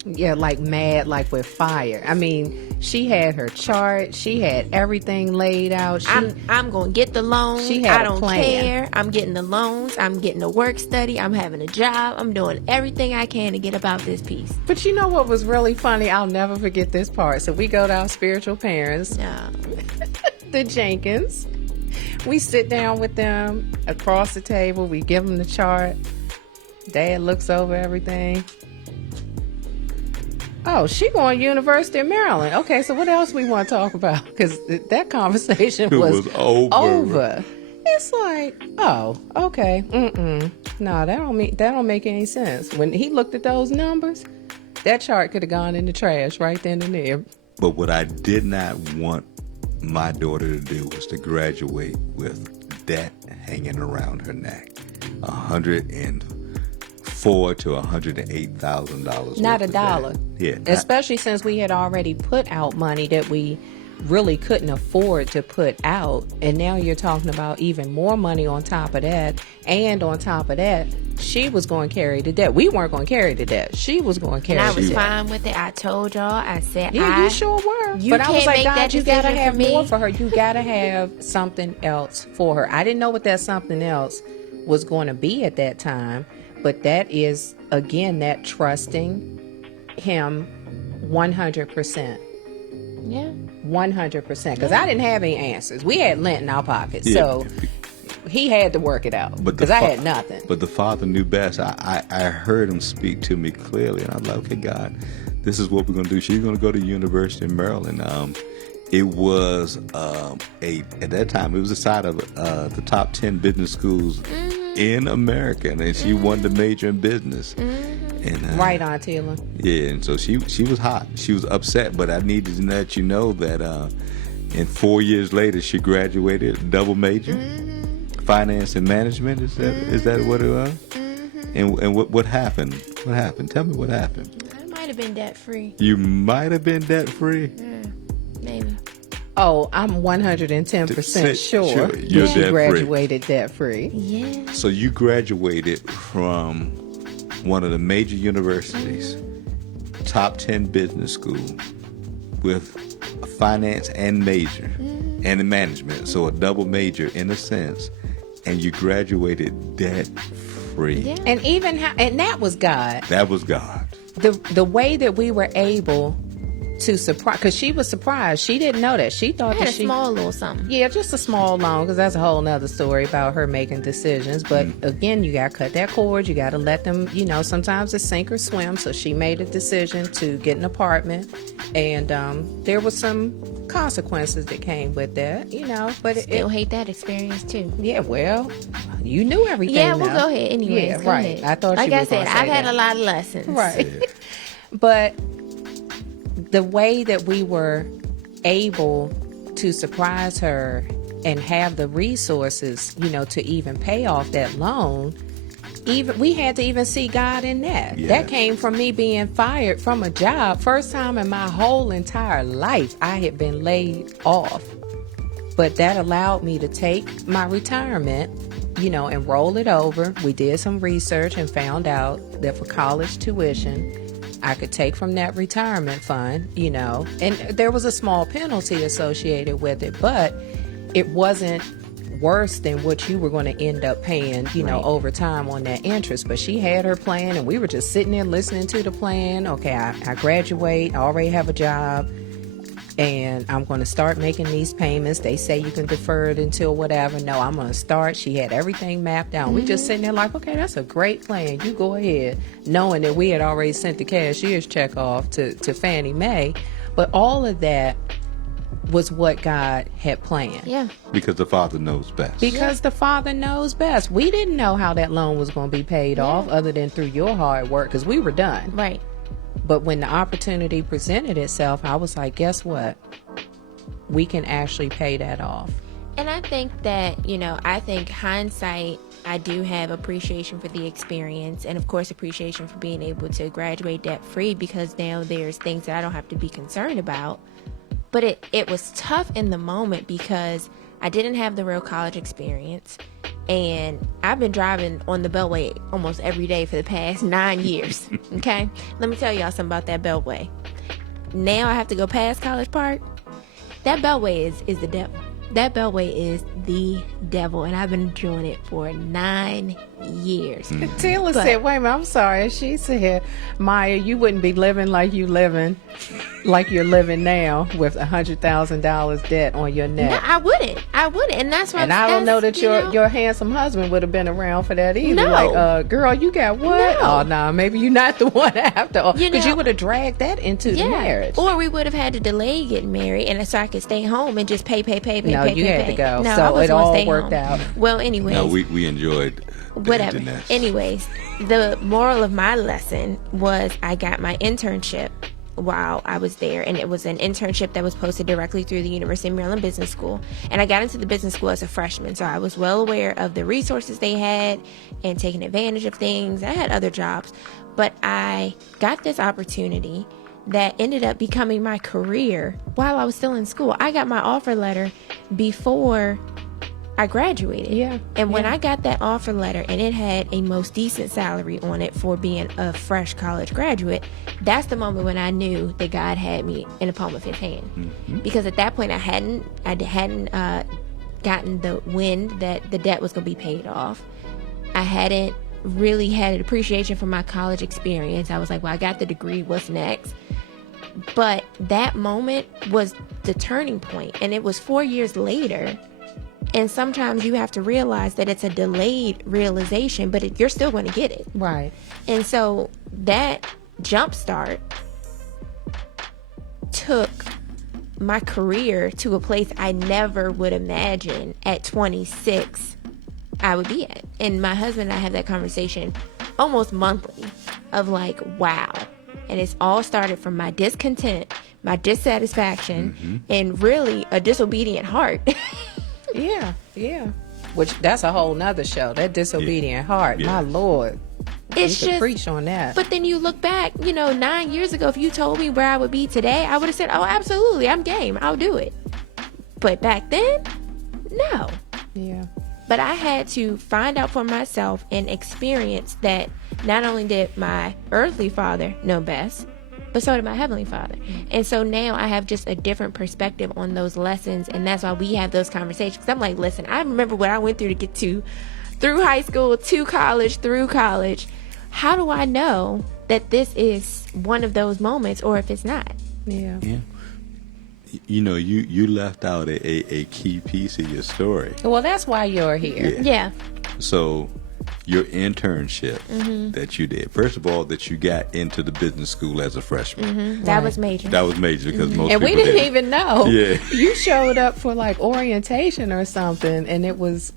Yeah, like mad, like with fire. I mean, she had her chart. She had everything laid out. I'm going to get the loan. She had I don't a plan. care. I'm getting the loans. I'm getting the work study. I'm having a job. I'm doing everything I can to get about this piece. But you know what was really funny? I'll never forget this part. So we go to our spiritual parents, No. the Jenkins. We sit down with them across the table. We give them the chart. Dad looks over everything. Oh, she going to University of Maryland. Okay, so what else we want to talk about? Because that conversation was over. It's like, oh, okay, no, that don't make any sense. When he looked at those numbers, that chart could have gone in the trash right then and there. But what I did not want my daughter to do was to graduate with debt hanging around her neck. $104,000 to $108,000. Not a dollar. Yeah. Especially since we had already put out money that we really couldn't afford to put out. And now you're talking about even more money on top of that. And on top of that, she was going to carry the debt. We weren't going to carry the debt. She was going to carry And I the was debt. fine with it. I told y'all. I said, Yeah, you sure were. You But I was can't like, make God, that you got to decision have for me. more for her. You got to have something else for her. I didn't know what that something else was going to be at that time. But that is, again, that trusting him 100%. Yeah. 100%. Because I didn't have any answers. We had lint in our pockets. Yeah. So he had to work it out. But Because I had nothing. But the Father knew best. I heard him speak to me clearly, and I was like, okay, God, this is what we're going to do. She's going to go to University of Maryland. It was at that time, it was a side of the top 10 business schools in America, and she wanted to major in business. And, Right on, Taylor. Yeah, and so she was hot. She was upset, but I needed to let you know that and 4 years later, she graduated, double major, finance and management. Is that what it was? And what happened? What happened? Tell me what happened. I might have been debt free. You might have been debt free. Yeah, maybe. Oh, I'm 110% sure You're she debt-free. graduated debt-free. Yeah. So you graduated from one of the major universities, top 10 business school, with a finance and major and in management, so a double major in a sense, and you graduated debt-free. Yeah. And even and that was God. That was God. The way that we were able to surprise, because she was surprised. She didn't know that. She thought I had that a small little something. Yeah, just a small loan, because that's a whole nother story about her making decisions. But again, you got to cut that cord. You got to let them, sometimes it's sink or swim. So she made a decision to get an apartment. And there was some consequences that came with that, But Still hate that experience too. yeah, well, you knew everything. Yeah, we'll now. go ahead anyways. Yeah, Go right. ahead. I thought like you I were said, gonna say I've had that. a lot of lessons. Right. But the way that we were able to surprise her and have the resources, to even pay off that loan, even we had to even see God in that. Yeah. That came from me being fired from a job. First time in my whole entire life I had been laid off. But that allowed me to take my retirement, and roll it over. We did some research and found out that for college tuition, I could take from that retirement fund, and there was a small penalty associated with it, but it wasn't worse than what you were going to end up paying, you know, over time on that interest. But she had her plan, and we were just sitting there listening to the plan. Okay, I graduate, I already have a job, and I'm going to start making these payments. They say you can defer it until whatever. No, I'm going to start. She had everything mapped out. We just sitting there like, okay, that's a great plan. You go ahead, knowing that we had already sent the cashier's check off to Fannie Mae. But all of that was what God had planned. Yeah. Because the Father knows best. Because the Father knows best. We didn't know how that loan was going to be paid off other than through your hard work, because we were done. Right. But when the opportunity presented itself, I was like, guess what? We can actually pay that off. And I think that, you know, I think hindsight, I do have appreciation for the experience, and of course appreciation for being able to graduate debt free, because now there's things that I don't have to be concerned about. But it was tough in the moment because I didn't have the real college experience, and I've been driving on the Beltway almost every day for the past 9 years. Okay, let me tell y'all something about that Beltway. Now I have to go past College Park. That Beltway is the devil. That Beltway is the devil, and I've been doing it for 9 years. Taylor said, wait a minute, I'm sorry. She said, Maya, you wouldn't be living like you're living now with $100,000 debt on your neck. No, I wouldn't. And that's why. And I don't know that your handsome husband would have been around for that either. No. Like, girl, you got what? No. Oh, no, maybe you're not the one after all. Because you would have dragged that into the marriage. Or we would have had to delay getting married, and so I could stay home and just pay. No, you had to go. No, so it all stay worked home. out. Well, anyways. No, we enjoyed the whatever. internet. Anyways, the moral of my lesson was I got my internship while I was there, and it was an internship that was posted directly through the University of Maryland Business School, and I got into the business school as a freshman, so I was well aware of the resources they had and taking advantage of things. I had other jobs, but I got this opportunity that ended up becoming my career while I was still in school. I got my offer letter before I graduated. Yeah. And when I got that offer letter and it had a most decent salary on it for being a fresh college graduate, that's the moment when I knew that God had me in the palm of his hand. Mm-hmm. Because at that point I hadn't gotten the wind that the debt was going to be paid off. I hadn't really had an appreciation for my college experience. I was like, well, I got the degree, what's next? But that moment was the turning point, and it was 4 years later. And sometimes you have to realize that it's a delayed realization, but you're still going to get it. Right. And so that jump start took my career to a place I never would imagine at 26 I would be at. And my husband and I have that conversation almost monthly of like, wow. And it's all started from my discontent, my dissatisfaction, and really a disobedient heart. Yeah. Which that's a whole nother show. That disobedient heart, my Lord. It's just preach on that. But then you look back, 9 years ago, if you told me where I would be today, I would have said, "Oh, absolutely, I'm game. I'll do it." But back then, no. Yeah. But I had to find out for myself and experience that not only did my earthly father know best, but so did my heavenly Father. And so now I have just a different perspective on those lessons, and that's why we have those conversations. 'Cause I'm like, listen, I remember what I went through to get through high school, to college, through college. How do I know that this is one of those moments, or if it's not? Yeah. You left out a key piece of your story. Well, that's why you're here. Yeah. So your internship that you did, first of all, that you got into the business school as a freshman. That was major. That was major because most And people we didn't even know. Yeah. You showed up for like orientation or something, and it was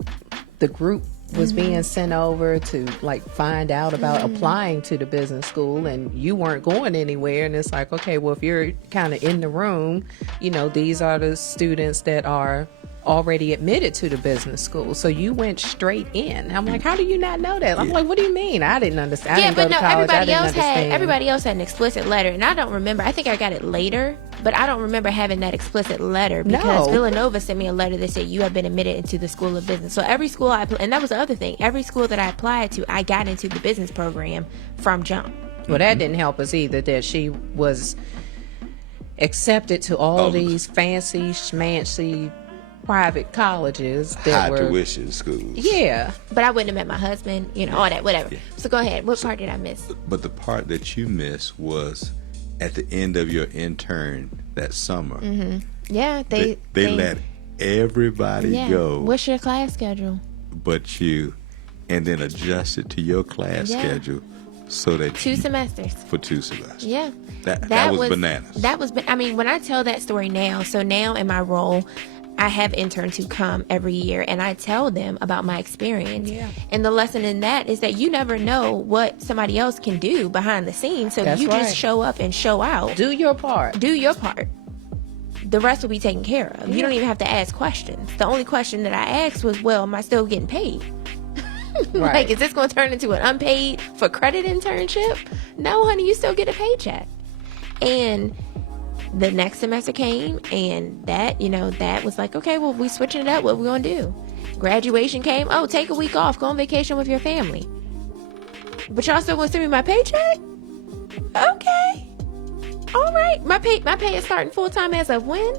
the group was being sent over to like find out about applying to the business school, and you weren't going anywhere. And it's like, okay, well, if you're kind of in the room, these are the students that are already admitted to the business school. So you went straight in. I'm like, how do you not know that? I'm like, what do you mean? I didn't understand. I didn't go to college. Everybody else had an explicit letter, and I don't remember. I think I got it later, but I don't remember having that explicit letter because Villanova sent me a letter that said you have been admitted into the School of Business. So every school and that was the other thing, every school that I applied to, I got into the business program from jump. Well, that didn't help us either, that she was accepted to all these fancy schmancy private colleges that high were tuition schools. Yeah. But I wouldn't have met my husband, all that, whatever. Yeah. So go ahead. What part did I miss? But the part that you missed was at the end of your intern that summer. Mm-hmm. Yeah, They let everybody go. What's your class schedule? But you, and then adjust it to your class schedule so that 2 semesters. For 2 semesters. Yeah. That was bananas. That was, I mean, when I tell that story now, so now in my role, I have interns who come every year and I tell them about my experience. Yeah. And the lesson in that is that you never know what somebody else can do behind the scenes. So That's you right. just show up and show out. Do your part. Do your part. The rest will be taken care of. You don't even have to ask questions. The only question that I asked was, well, am I still getting paid? Right. Like, is this going to turn into an unpaid for credit internship? No, honey, you still get a paycheck. And the next semester came, and that was like, okay, well, we switching it up. What we going to do? Graduation came. Oh, take a week off. Go on vacation with your family. But y'all still going to send me my paycheck? Okay. All right. My pay is starting full time as of when?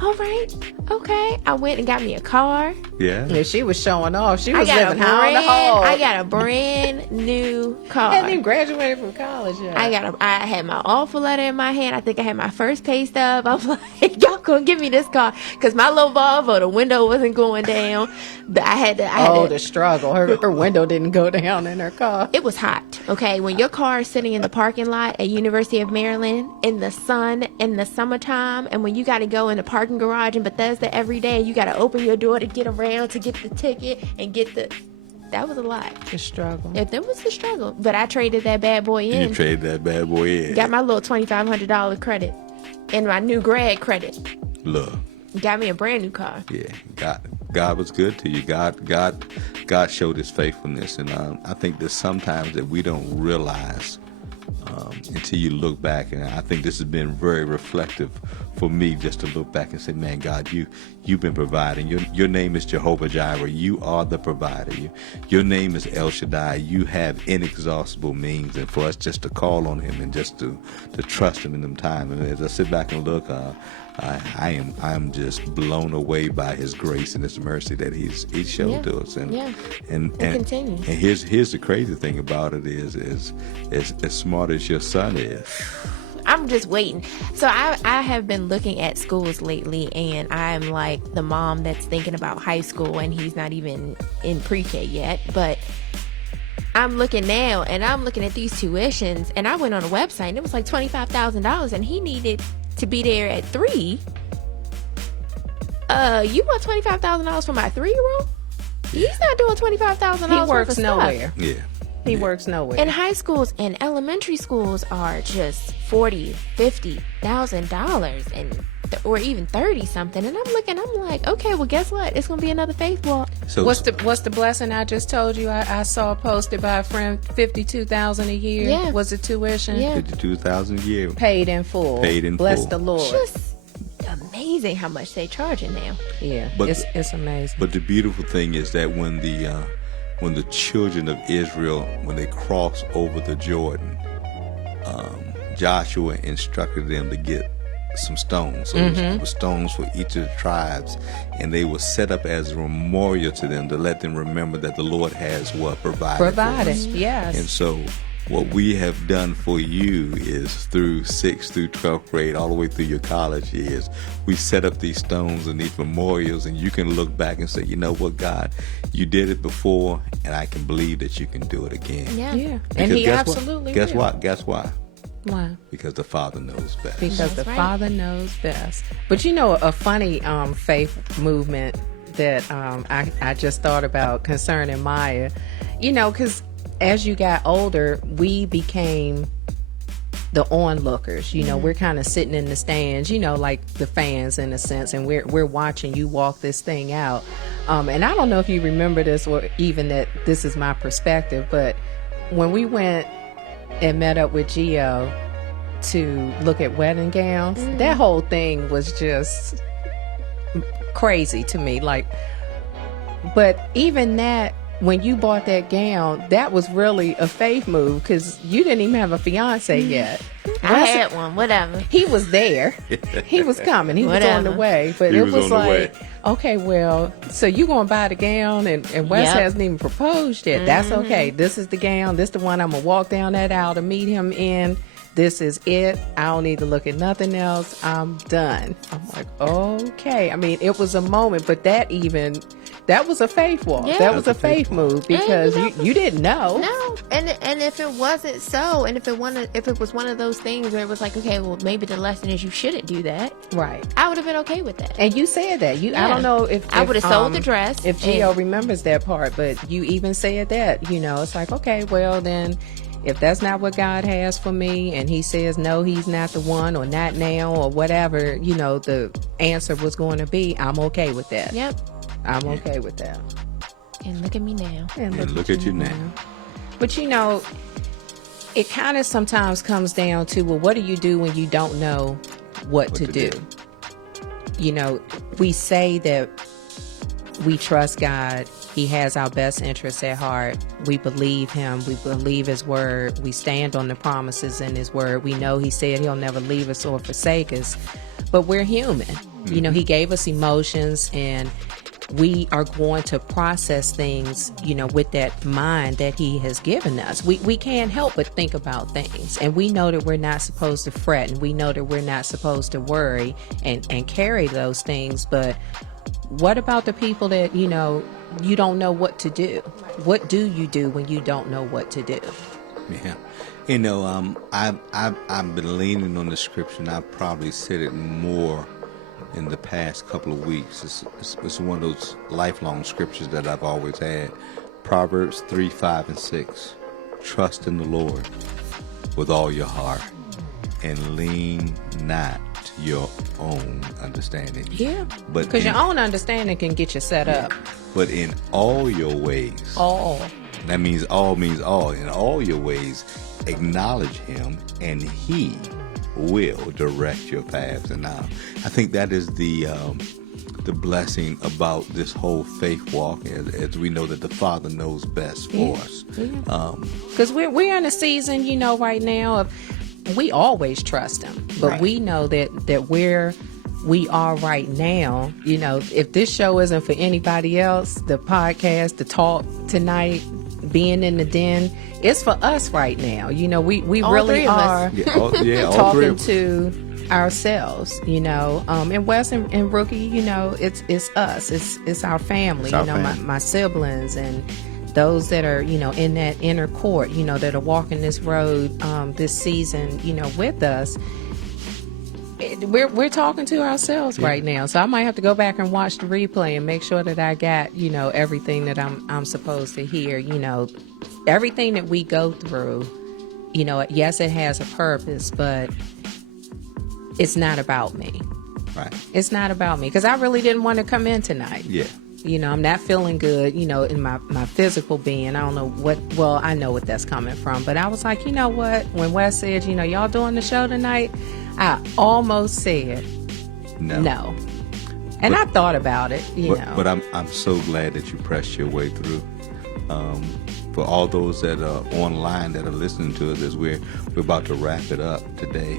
All right. Okay. I went and got me a car. Yeah. She was showing off. She was I living high on the hog. I got a brand new car. Hadn't even graduated from college yet. I had my offer letter in my hand. I think I had my first pay stub. I'm like, y'all gonna give me this car because my little Volvo, the window wasn't going down. The struggle. Her window didn't go down in her car. It was hot. Okay, when your car is sitting in the parking lot at University of Maryland in the sun in the summertime, and when you got to go in the parking garage in Bethesda every day, you got to open your door to get around to get the ticket and that was a lot. The struggle. It was the struggle. But I traded that bad boy in. You traded that bad boy in. Got my little $2,500 credit and my new grad credit. Look. Got me a brand new car. Yeah, God was good to you. God showed His faithfulness, and I think that sometimes that we don't realize until you look back, and I think this has been very reflective for me just to look back and say, man, God, you've been providing. Your name is Jehovah Jireh. You are the provider. Your name is El Shaddai. You have inexhaustible means, and for us just to call on Him and just to trust Him in them times. And as I sit back and look, I am just blown away by His grace and His mercy that He's showed to us, and continues. And here's the crazy thing about it is as smart as your son is. I'm just waiting. So I have been looking at schools lately, and I'm like the mom that's thinking about high school, and he's not even in pre-K yet. But I'm looking now, and I'm looking at these tuitions, and I went on a website, and it was like $25,000, and he needed to be there at 3. You want $25,000 for my 3-year-old? He's not doing $25,000. He works nowhere. Yeah. He works nowhere. And high schools and elementary schools are just $40,000-$50,000 and or even 30 something. And I'm like, okay, well, guess what? It's gonna be another faith walk. So what's the blessing I just told you? I saw posted by a friend. $52,000 a year. Yeah. Was the tuition? Yeah. $52,000 a year. Paid in full. Bless the Lord. Just amazing how much they charging now. Yeah, But it's amazing. But the beautiful thing is that when the children of Israel, when they crossed over the Jordan, Joshua instructed them to get some stones. So it was stones for each of the tribes, and they were set up as a memorial to them to let them remember that the Lord has provided. Provided, yes. And so what we have done for you is through 6th through 12th grade, all the way through your college years, we set up these stones and these memorials, and you can look back and say, you know what, God, you did it before, and I can believe that you can do it again. Yeah. And He guess absolutely Guess will. what? Guess why? Why? Because the Father knows best. Because That's the right. Father knows best. But you know, a funny faith movement that I just thought about concerning Maya, because as you got older, we became the onlookers. We're kind of sitting in the stands, like the fans in a sense, and we're watching you walk this thing out. And I don't know if you remember this or even that this is my perspective, but when we went and met up with Gio to look at wedding gowns, that whole thing was just crazy to me. But even that, when you bought that gown, that was really a faith move because you didn't even have a fiance yet. I had one, whatever. He was there. He was coming. He was on the way. But it was like, okay, well, so you going to buy the gown and Wes hasn't even proposed yet. That's okay. This is the gown. This is the one I'm going to walk down that aisle to meet him in. This is it. I don't need to look at nothing else. I'm done. I'm like, okay. I mean, it was a moment, but that was a faith walk. Yeah. That was a faith move because you didn't know. No, and if it wasn't so, and if it was one of those things where it was like, okay, well, maybe the lesson is you shouldn't do that. Right. I would have been okay with that. And you said that. I don't know if I would have sold the dress. If Gio remembers that part, but you even said that. It's like, okay, well then. If that's not what God has for me and he says, no, he's not the one or not now or whatever, the answer was going to be, I'm okay with that. Yep. I'm okay with that. And look at me now. And look at you now. But it kind of sometimes comes down to, well, what do you do when you don't know what to do? We say that we trust God. He has our best interests at heart. We believe him. We believe his word. We stand on the promises in his word. We know he said he'll never leave us or forsake us. But we're human. Mm-hmm. He gave us emotions, and we are going to process things, with that mind that he has given us. We can't help but think about things. And we know that we're not supposed to fret, and we know that we're not supposed to worry and carry those things. But what about the people that, you don't know what to do? What do you do when you don't know what to do? Yeah. I've been leaning on the scripture, and I've probably said it more in the past couple of weeks. It's one of those lifelong scriptures that I've always had. Proverbs 3, 5, and 6. Trust in the Lord with all your heart and lean not to your own understanding. Yeah, because your own understanding can get you set up. But in all your ways. All. That means all means all. In all your ways, acknowledge him, and he will direct your paths. And I think that is the blessing about this whole faith walk, as we know that the Father knows best for us. Because we're in a season, right now of we always trust him, but we know that where we are right now, if this show isn't for anybody else, the podcast, the talk tonight, being in the den, it's for us right now. We all really are talking to ourselves, and Wes and Rookie, it's us, it's our family, my siblings and those that are, in that inner court, that are walking this road this season, with us. We're talking to ourselves right now. So I might have to go back and watch the replay and make sure that I got, everything that I'm supposed to hear, everything that we go through, yes, it has a purpose, but it's not about me. Right. It's not about me, because I really didn't want to come in tonight. Yeah. I'm not feeling good, in my physical being. I don't know I know what that's coming from. But I was like, you know what? When Wes said, y'all doing the show tonight, I almost said no. And I thought about it, But I'm so glad that you pressed your way through. For all those that are online that are listening to us as we're about to wrap it up today,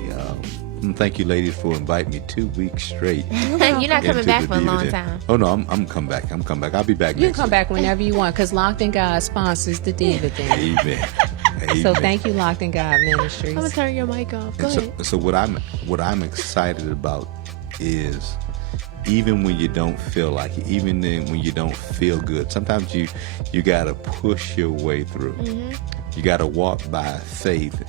thank you, ladies, for inviting me 2 weeks straight. You're not coming back for a long time. Oh, no, I'm coming back. I'll be back next week. You can come back whenever you want, because Locked in God sponsors the Diva thing. Amen. So thank you, Locked in God Ministries. I'm going to turn your mic off. Go ahead. So what I'm excited about is, even when you don't feel like it, even then when you don't feel good, sometimes you got to push your way through. Mm-hmm. You got to walk by faith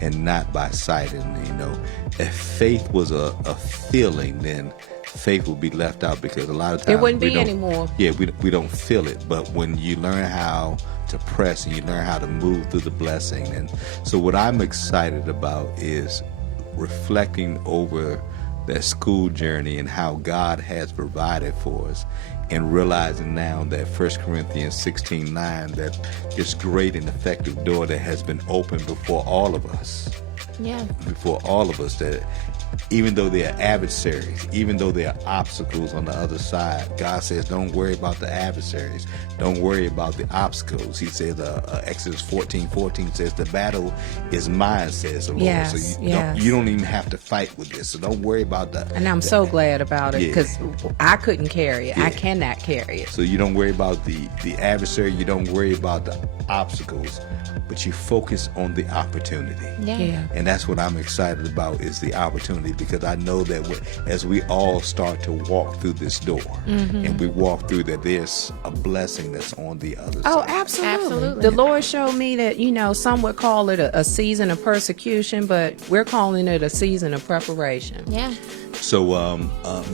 and not by sight. And if faith was a feeling, then faith would be left out, because a lot of times it wouldn't be anymore. Yeah, we don't feel it. But when you learn how to press and you learn how to move through the blessing, and so what I'm excited about is reflecting over that school journey and how God has provided for us, and realizing now that 1 Corinthians 16:9, that this great and effective door that has been opened before all of us. Yeah. Before all of us, that even though there are adversaries, even though there are obstacles on the other side, God says, don't worry about the adversaries. Don't worry about the obstacles. He says, Exodus 14:14 says, the battle is mine, says the Lord. Yes, so you don't even have to fight with this. So don't worry about that. And I'm so glad about it, because I couldn't carry it. Yeah. I cannot carry it. So you don't worry about the adversary. You don't worry about the obstacles, but you focus on the opportunity. Yeah. And that's what I'm excited about, is the opportunity, because I know that as we all start to walk through this door, and we walk through that, there's a blessing that's on the other Oh, side. absolutely. The Lord showed me that, some would call it a season of persecution, but we're calling it a season of preparation. Yeah. So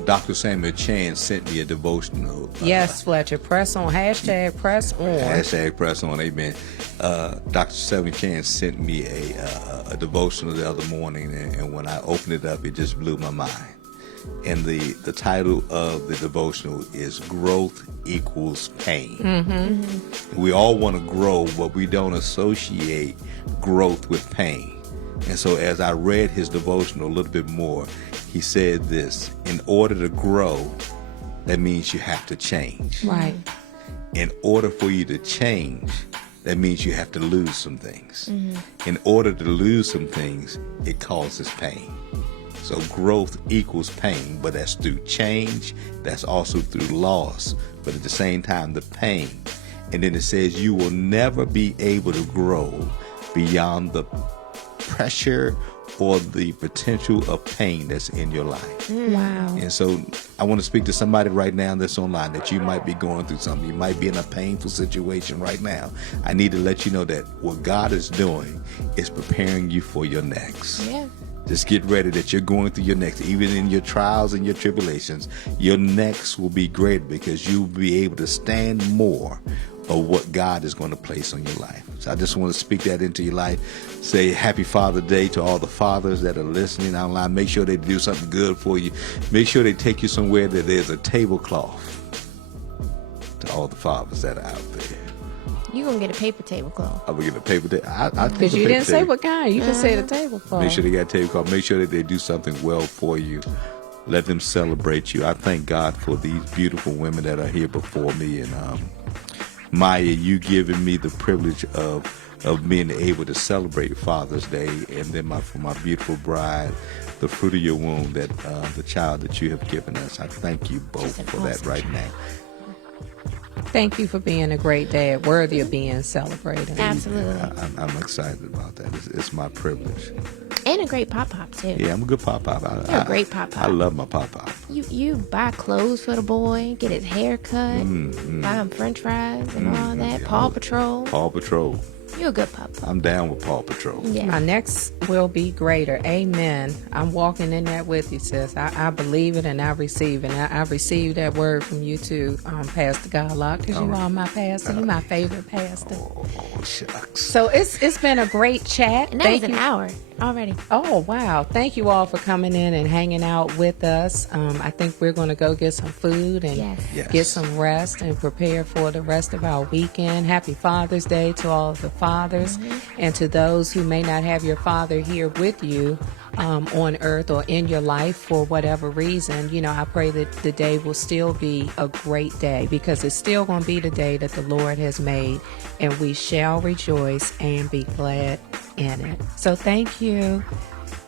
Dr. Samuel Chan sent me a devotional. Yes, Fletcher. Press on. Hashtag press on. Hashtag press on. Amen. Dr. Samuel Chan sent me a devotional the other morning, and when I opened it up, it just blew my mind. And the title of the devotional is Growth Equals Pain. We all want to grow, but we don't associate growth with pain. And so as I read his devotional a little bit more, he said this: in order to grow, that means you have to change. Right. In order for you to change, that means you have to lose some things. In order to lose some things, it causes pain. So growth equals pain, but that's through change. That's also through loss, but at the same time, the pain. And then it says you will never be able to grow beyond the pressure or the potential of pain that's in your life. Wow. And so I want to speak to somebody right now that's online, that you might be going through something. You might be in a painful situation right now. I need to let you know that what God is doing is preparing you for your next. Yeah. Just get ready that you're going through your next. Even in your trials and your tribulations, your next will be greater, because you'll be able to stand more of what God is going to place on your life. So I just want to speak that into your life. Say Happy Father's Day to all the fathers that are listening online. Make sure they do something good for you. Make sure they take you somewhere that there's a tablecloth. To all the fathers that are out there. You gonna get a paper tablecloth. I'm going to get a paper table. Because you didn't say what kind. You just said a tablecloth. Make sure they got a tablecloth. Make sure that they do something well for you. Let them celebrate you. I thank God for these beautiful women that are here before me. And Maya, you giving me the privilege of being able to celebrate Father's Day. And then for my beautiful bride, the fruit of your womb, that the child that you have given us. I thank you both for that right now. Thank you for being a great dad, worthy of being celebrated. Absolutely. I'm excited about that. It's my privilege. And a great pop-pop, too. Yeah, I'm a good pop-pop. You're a great pop-pop. I love my pop-pop. You buy clothes for the boy, get his hair cut, buy him french fries and all that. Yeah. Paw Patrol. Paw Patrol. You're a good pop-pop. I'm down with Paw Patrol. Yeah. My next will be greater. Amen. I'm walking in that with you, sis. I believe it and I receive it. And I received that word from you too, Pastor Godlock, because you are my pastor. You're my favorite pastor. Oh, shucks. So it's been a great chat. And that was an hour already. Oh, wow. Thank you all for coming in and hanging out with us. I think we're going to go get some food and Yes. get some rest and prepare for the rest of our weekend. Happy Father's Day to all of the fathers, and to those who may not have your father here with you on earth or in your life for whatever reason. I pray that the day will still be a great day, because it's still going to be the day that the Lord has made, and we shall rejoice and be glad in it. So thank you.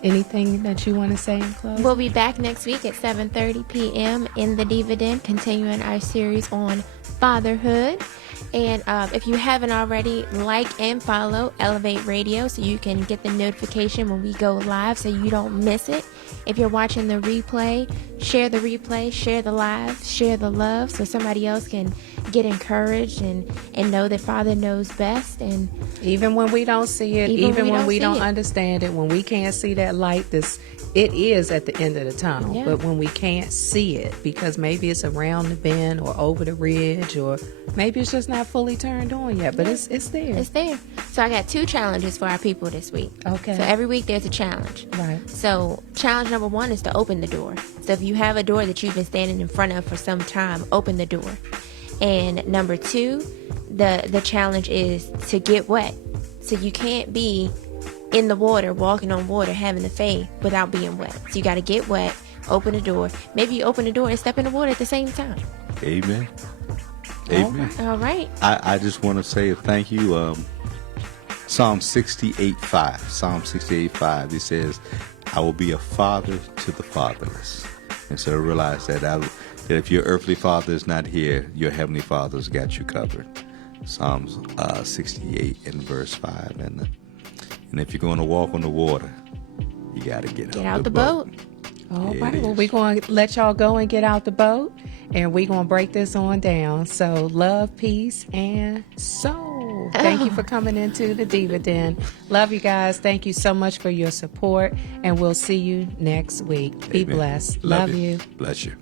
Anything that you want to say in close? We'll be back next week at 7:30 p.m. in the Diva Den, continuing our series on fatherhood. And if you haven't already, like and follow Elev8 Radio so you can get the notification when we go live so you don't miss it. If you're watching the replay, share the live, share the love so somebody else can get encouraged and know that Father knows best. And even when we don't see it, even when we don't understand it, when we can't see that light, it is at the end of the tunnel. Yeah. But when we can't see it, because maybe it's around the bend or over the ridge, or maybe it's just not fully turned on yet, but it's there. It's there. So I got 2 challenges for our people this week. Okay. So every week there's a challenge. Right. So challenge number 1 is to open the door. So if you have a door that you've been standing in front of for some time, open the door. And number 2, the challenge is to get wet. So you can't be in the water, walking on water, having the faith without being wet. So you got to get wet, open the door. Maybe you open the door and step in the water at the same time. Amen. Amen. All right. I just want to say thank you. Psalm 68:5. Psalm 68:5. It says, "I will be a father to the fatherless." And so realize that that if your earthly father is not here, your heavenly father's got you covered. Psalms 68 and verse 5. And if you're going to walk on the water, you got to get out the boat. All right. Well, we're going to let y'all go and get out the boat, and we're going to break this on down. So love, peace, and soul. Thank you for coming into the Diva Den. Love you guys. Thank you so much for your support, and we'll see you next week. Be blessed. Love you. Bless you.